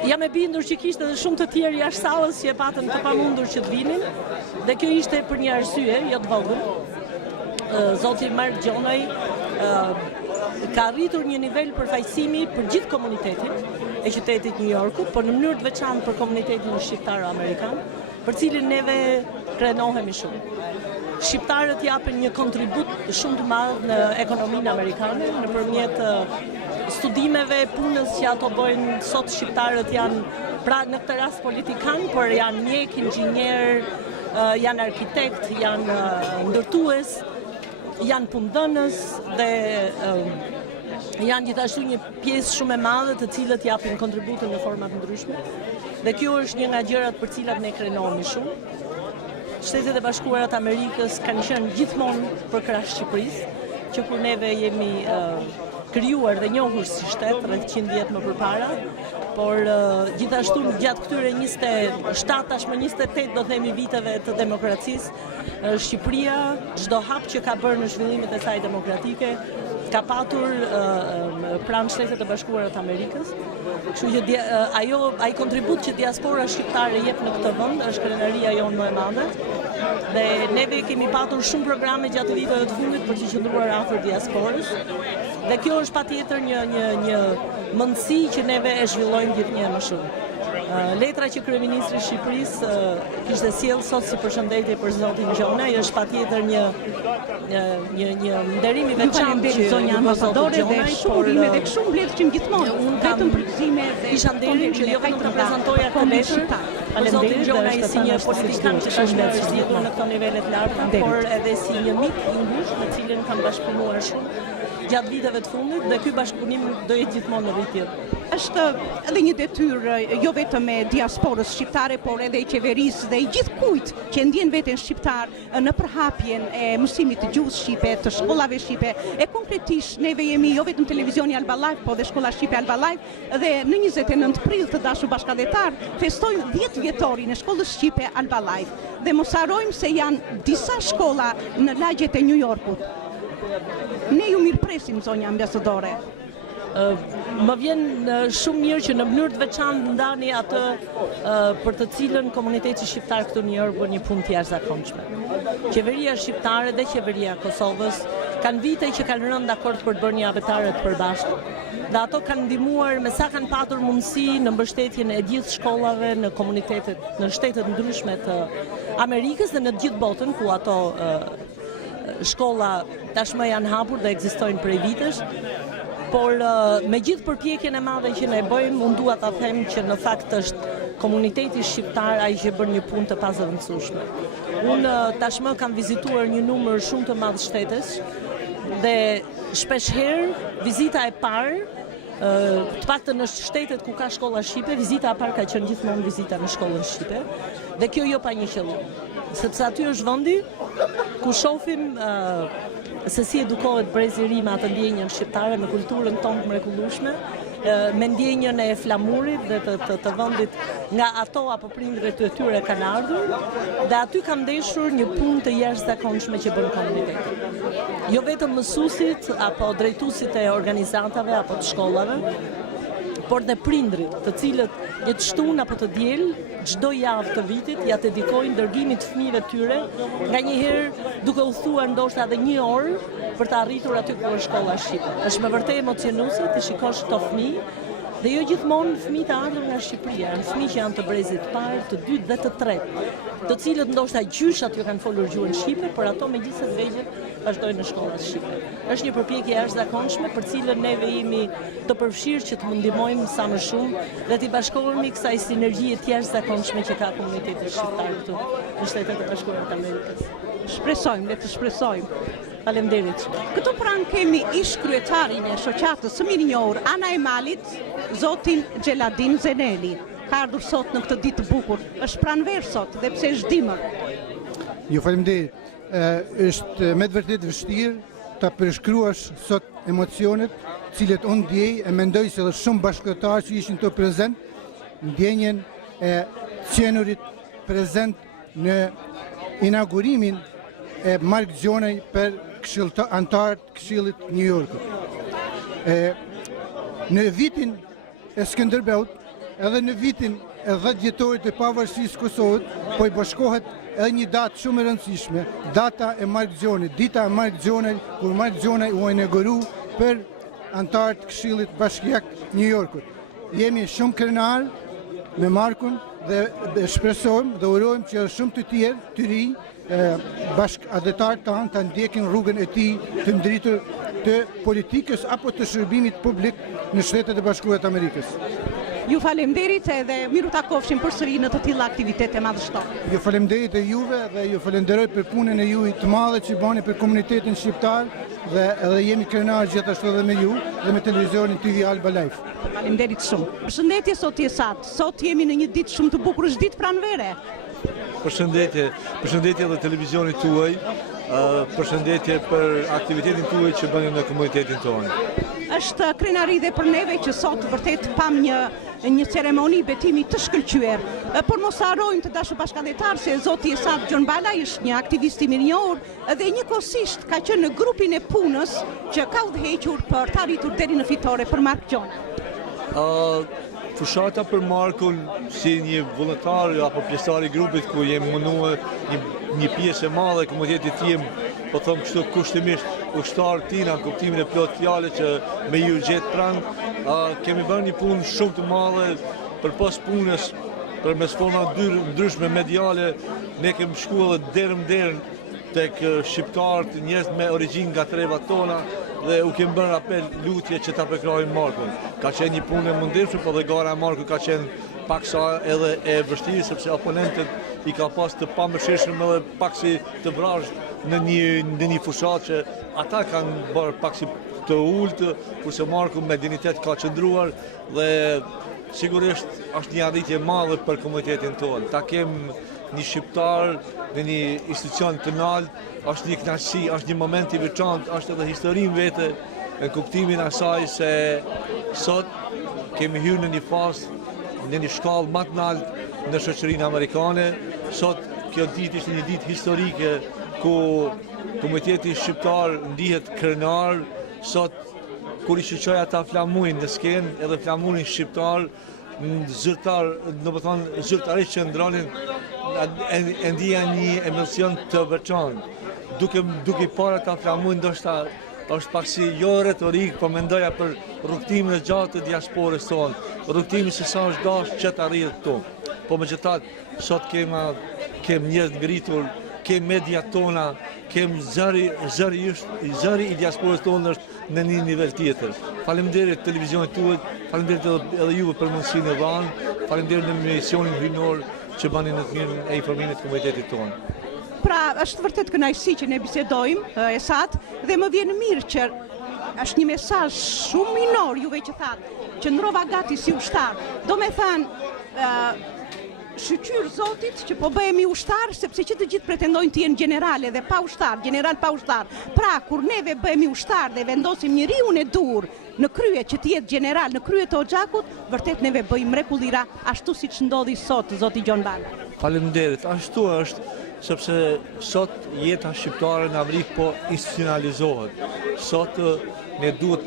jam e bindur që kishte edhe shumë të tjerë jashtë sallës që e patën të pamundur që të vinin, dhe kjo ishte për një arsye, jo të vogël. Zoti Mark Gjonaj ka arritur një nivel përfaqësimi për gjithë komunitetin e qytetit New Yorkut, por në mënyrë të veçantë për komunitetin shqiptaro-amerikan, për cilin neve krenohemi shumë. Shqiptarët japin një kontribut shumë të madh në ekonominë amerikane, nëpërmjet studimeve, punës që ato bëjnë. Sot shqiptarët janë, pra në këtë rast politikan, por janë mjek, inxhinier, janë arkitekt, janë ndërtues, janë punëdhënës dhe janë gjithashtu një pjesë shumë e madhe të cilët japin kontributin në forma të ndryshme. Dhe kjo është një nga gjërat për cilat ne krenohemi shumë. Shtetet e Bashkuara të Amerikës kanë qenë gjithmonë përkrah Shqipërisë, që kur neve jemi krijuar dhe njohur si shtet rreth 100 vjet më përpara, por gjithashtu gjatë këtyre 27 tashmë 28 do themi viteve të demokracisë, Shqipëria çdo hap që ka bërë në zhvillimet e saj demokratike ka patur pranë Shtetet e Bashkuara të Amerikës. Kështu që ai kontribut që diaspora shqiptare jep në këtë vend është krenaria jonë më e madhe. Dhe neve kemi patur shumë programe gjatë viteve të fundit për të qëndruar afër diasporës. Dhe kjo është patjetër një mundësi që neve e zhvillojmë gjithnjë më shumë. Letra që kryeministri i Shqipërisë kishte sjell sot si përshëndetje për zotin Gjonaj është patjetër një nderim i veçantë që zonja ambasadore dhe shurime dhe kështu mbledhshim gjithmonë. Unë vetëm përgjithësime dhe isha nderim që jo vetëm të prezantoja këtë letër, Zoti Gjonaj si një politikan që tashmë është zgjedhur në këto nivelet larta, por edhe si një mik i ngushtë me cilin kam bashkëpunuar shumë gjatë viteve të fundit dhe ky bashkëpunim do jetë gjithmonë në rritje. Është edhe një detyrë jo vetëm e diasporës shqiptare, por edhe i qeverisë dhe i gjithkujt që ndjen veten shqiptar në përhapjen e mësimit të gjuhës shqipe, të shkollave shqipe. E konkretisht neve jemi jo vetëm televizioni Alba Live, por dhe shkolla shqipe Alba Live dhe në 29 prill të dashur bashkëdhetar festojmë 10 vjetorin e shkollës shqipe Alba Live. Dhe mos harrojmë se janë disa shkolla në lagjet e New Yorkut. Ne ju mirëpresim, zonja ambasadore. Më vjen shumë mirë që në mënyrë të veçantë ndani atë për të cilën komuniteti shqiptar këtu në New York bën një punë të jashtëzakonshme. Qeveria shqiptare dhe qeveria e Kosovës kanë vite që kanë rënë dakord për të bërë një avëtare të përbashkët. Dhe ato kanë ndihmuar me sa kanë patur mundësi në mbështetjen e gjithë shkollave në komunitetet, në shtetet ndryshme të Amerikës dhe në të gjithë botën ku ato shkolla tashmë janë hapur dhe ekzistojnë prej vitesh. Por me gjithë përpjekjen e madhe që ne bëjmë, unë dua ta them që në fakt është komuniteti shqiptar ai që bën një punë të pazëvendësueshme. Unë tashmë kam vizituar një numër shumë të madh shtetesh dhe shpeshherë vizita e parë, të paktën në shtetet ku ka shkolla shqipe, vizita e parë ka qenë gjithmonë vizita në shkollën shqipe dhe kjo jo pa një qëllim. Sepse aty është vendi ku shohim se si edukohet brezi i ri me atë ndjenjën shqiptare, me kulturën tonë të mrekullueshme, me ndjenjën e flamurit dhe të vendit nga ato apo prindërit të tyre kanë ardhur, dhe aty kam ndeshur një punë të jashtëzakonshme që bën komuniteti. Jo vetëm mësuesit apo drejtuesit e organizatave apo të shkollave, por dhe prindrit, të cilët një të shtunë apo të diel, çdo javë të vitit ja dedikojnë dërgimit të fëmijëve tyre, nganjëherë duke u thuar ndoshta edhe 1 orë për të arritur aty ku është shkolla shqipe. Është me vërtet emocionuese të shikosh këto fëmijë dhe jo gjithmonë fëmijë të ardhur nga Shqipëria, janë fëmijë që janë të brezit të parë, të dytë dhe të tretë, të cilët ndoshta gjysh aty kanë folur gjuhën shqipe, por ato megjithëse të vegjël vazhdojnë në shkollat shqipe. Është një përpjekje jashtëzakonshme për cilën neve jemi të përfshirë që të ndihmojmë sa më shumë dhe të bashkohemi kësaj sinergjie të jashtëzakonshme që ka komuniteti shqiptar këtu në Shtetet e Bashkuara të Amerikës. Shpresojmë, le të shpresojmë. Faleminderit. Këtu pranë kemi ish kryetarin e shoqatës së mirënjohur Ana e Malit, zotin Xheladin Zeneli. Ka ardhur sot në këtë ditë të bukur. Është pranverë sot dhe pse është dimër. Ju faleminderit. Është me të vërtetë vështirë ta përshkruash sot emocionet, cilët unë ndjej e mendoj se edhe shumë bashkëtarë që ishin të prezent, ndjenjen e qenurit prezent në inaugurimin e Mark Gjonaj për antarët Këshillit New Yorkut. Në vitin e Skënderbeut, edhe në vitin e 10 vjetorit të pavarësisë Kosovës, po i bashkohet edhe një datë shumë e rëndësishme, data e Mark Gjonaj, dita e Mark Gjonaj, kur Mark Gjonaj u inauguru për antarët Këshillit Bashkiak New Yorkut. Jemi shumë krenar me Markun dhe shpresojmë dhe urojmë që shumë të tjerë, të ri, bashkëdhetarët tanë të ndjekin rrugën e tij të ndritur të politikës apo të shërbimit publik në Shtetet e Bashkuara të Amerikës. Ju faleminderit edhe miru takofshim përsëri në të tilla aktivitete madhështore. Ju faleminderit e juve dhe ju falenderoj për punën e juaj të madhe që bani për komunitetin shqiptar dhe edhe jemi krenar gjithashtu edhe me ju dhe me televizionin TV Alba Live. Faleminderit shumë. Përshëndetje sot jesat. Sot jemi në një ditë shumë të bukur, është ditë pranvere. Përshëndetje edhe televizionit tuaj, përshëndetje për aktivitetin tuaj që bëni në komunitetin tonë. Është krenari dhe për neve që sot vërtet pam një ceremoni betimi të shkëlqyer. Por mos harrojmë të dashur bashkëdhetar se zoti Esat Gjonbalaj është një aktivist i mirënjohur dhe njëkohësisht ka qenë në grupin e punës që ka udhëhequr për të arritur deri në fitore për Mark Gjonaj. Fushata për Markun si një vullnetar apo pjesëtar i grupit ku jemi munduar një pjesë e madhe e komunitetit tim, po them kështu kushtimisht ushtar tina në kuptimin e plot fjalë që me ju gjet pranë, kemi bërë një punë shumë të madhe përpas punës përmes formave ndryshme mediale, ne kemi shkuar edhe derë tek shqiptarët, njerëz me origjinë nga trevat tona dhe u kemë bërë apel lutje që ta prekrojnë Markun. Ka qenë një punë e mundeshme, po dhe gara e Markut ka qenë paksa edhe e vështirë sepse oponentët i ka pas të pamëshirshëm edhe paksi të vrazhd në një fushat që ata kanë bërë paksi të ultë, kurse Marku me dignitet ka qëndruar dhe sigurisht është një arritje madhe për komunitetin tonë. Ta kem një shqiptar në një institucion të lartë, është një kënaqësi, është një moment i veçantë, është edhe historinë vete në kuptimin asaj se sot kemi hyrë në një fazë, në një shkallë më të lartë në shoqërinë amerikane. Sot kjo ditë ishte një ditë historike ku komuniteti shqiptar ndihet krenar. Sot kur i shoqëroja ata flamurin në skenë, edhe flamurin shqiptar, zyrtar, domethënë zyrtarisht që ndronin e ndija një emocion të veçantë. Duke parë ata flamurin ndoshta është paksi jo retorik, po mendoja për rrugtimin e gjatë të diasporës tonë, rrugtimin se sa është dashur që të arrihet këtu. Po megjithatë, sot kem njerëz ngritur, kem media tona, kem zëri i diasporës tonë është në një nivel tjetër. Faleminderit televizionit tuaj, faleminderit edhe juve për mundësinë e dhanë, faleminderit në misionin hyjnor që bani në të mirën e informimit të komunitetit tonë. Pra, është vërtet kënaqësi që ne bisedojmë e sat dhe më vjen mirë që është një mesazh shumë minor juve që thatë, që ndrova gati si ushtar. Do me thënë shqyr Zotit që po bëhemi ushtar, sepse që të gjithë pretendojnë të jenë generale dhe pa ushtar, general pa ushtar. Pra, kur neve bëhemi ushtar dhe vendosim njeriun e dur në krye që të jetë general, në krye të Hoxhakut, vërtet neve bëjmë mrekullira ashtu siç ndodhi sot, Zoti Gjonaj. Faleminderit, ashtu është, sepse sot jeta shqiptare në Amerikë po institucionalizohet. Sot ne duhet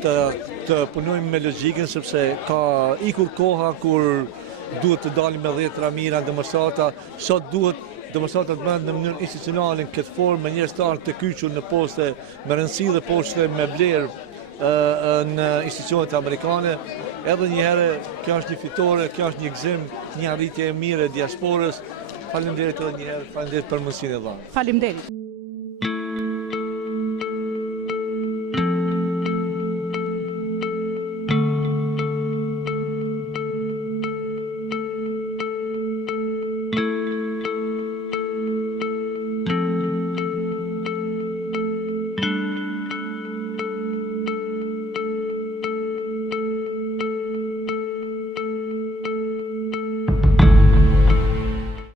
të punojmë me logjikën, sepse ka ikur koha kur duhet të dalim me dhjetra mira në demonstrata. Sot duhet demonstrata të bëhen në mënyrë institucionale, në këtë formë, me njerëz të kyçur në poste me rëndësi dhe poste me vlerë në institucionet amerikane. Edhe një herë, kjo është një fitore, kjo është një gëzim, një arritje e mirë e diasporës. Faleminderit edhe një herë, faleminderit për mundësinë e dhënë. Faleminderit.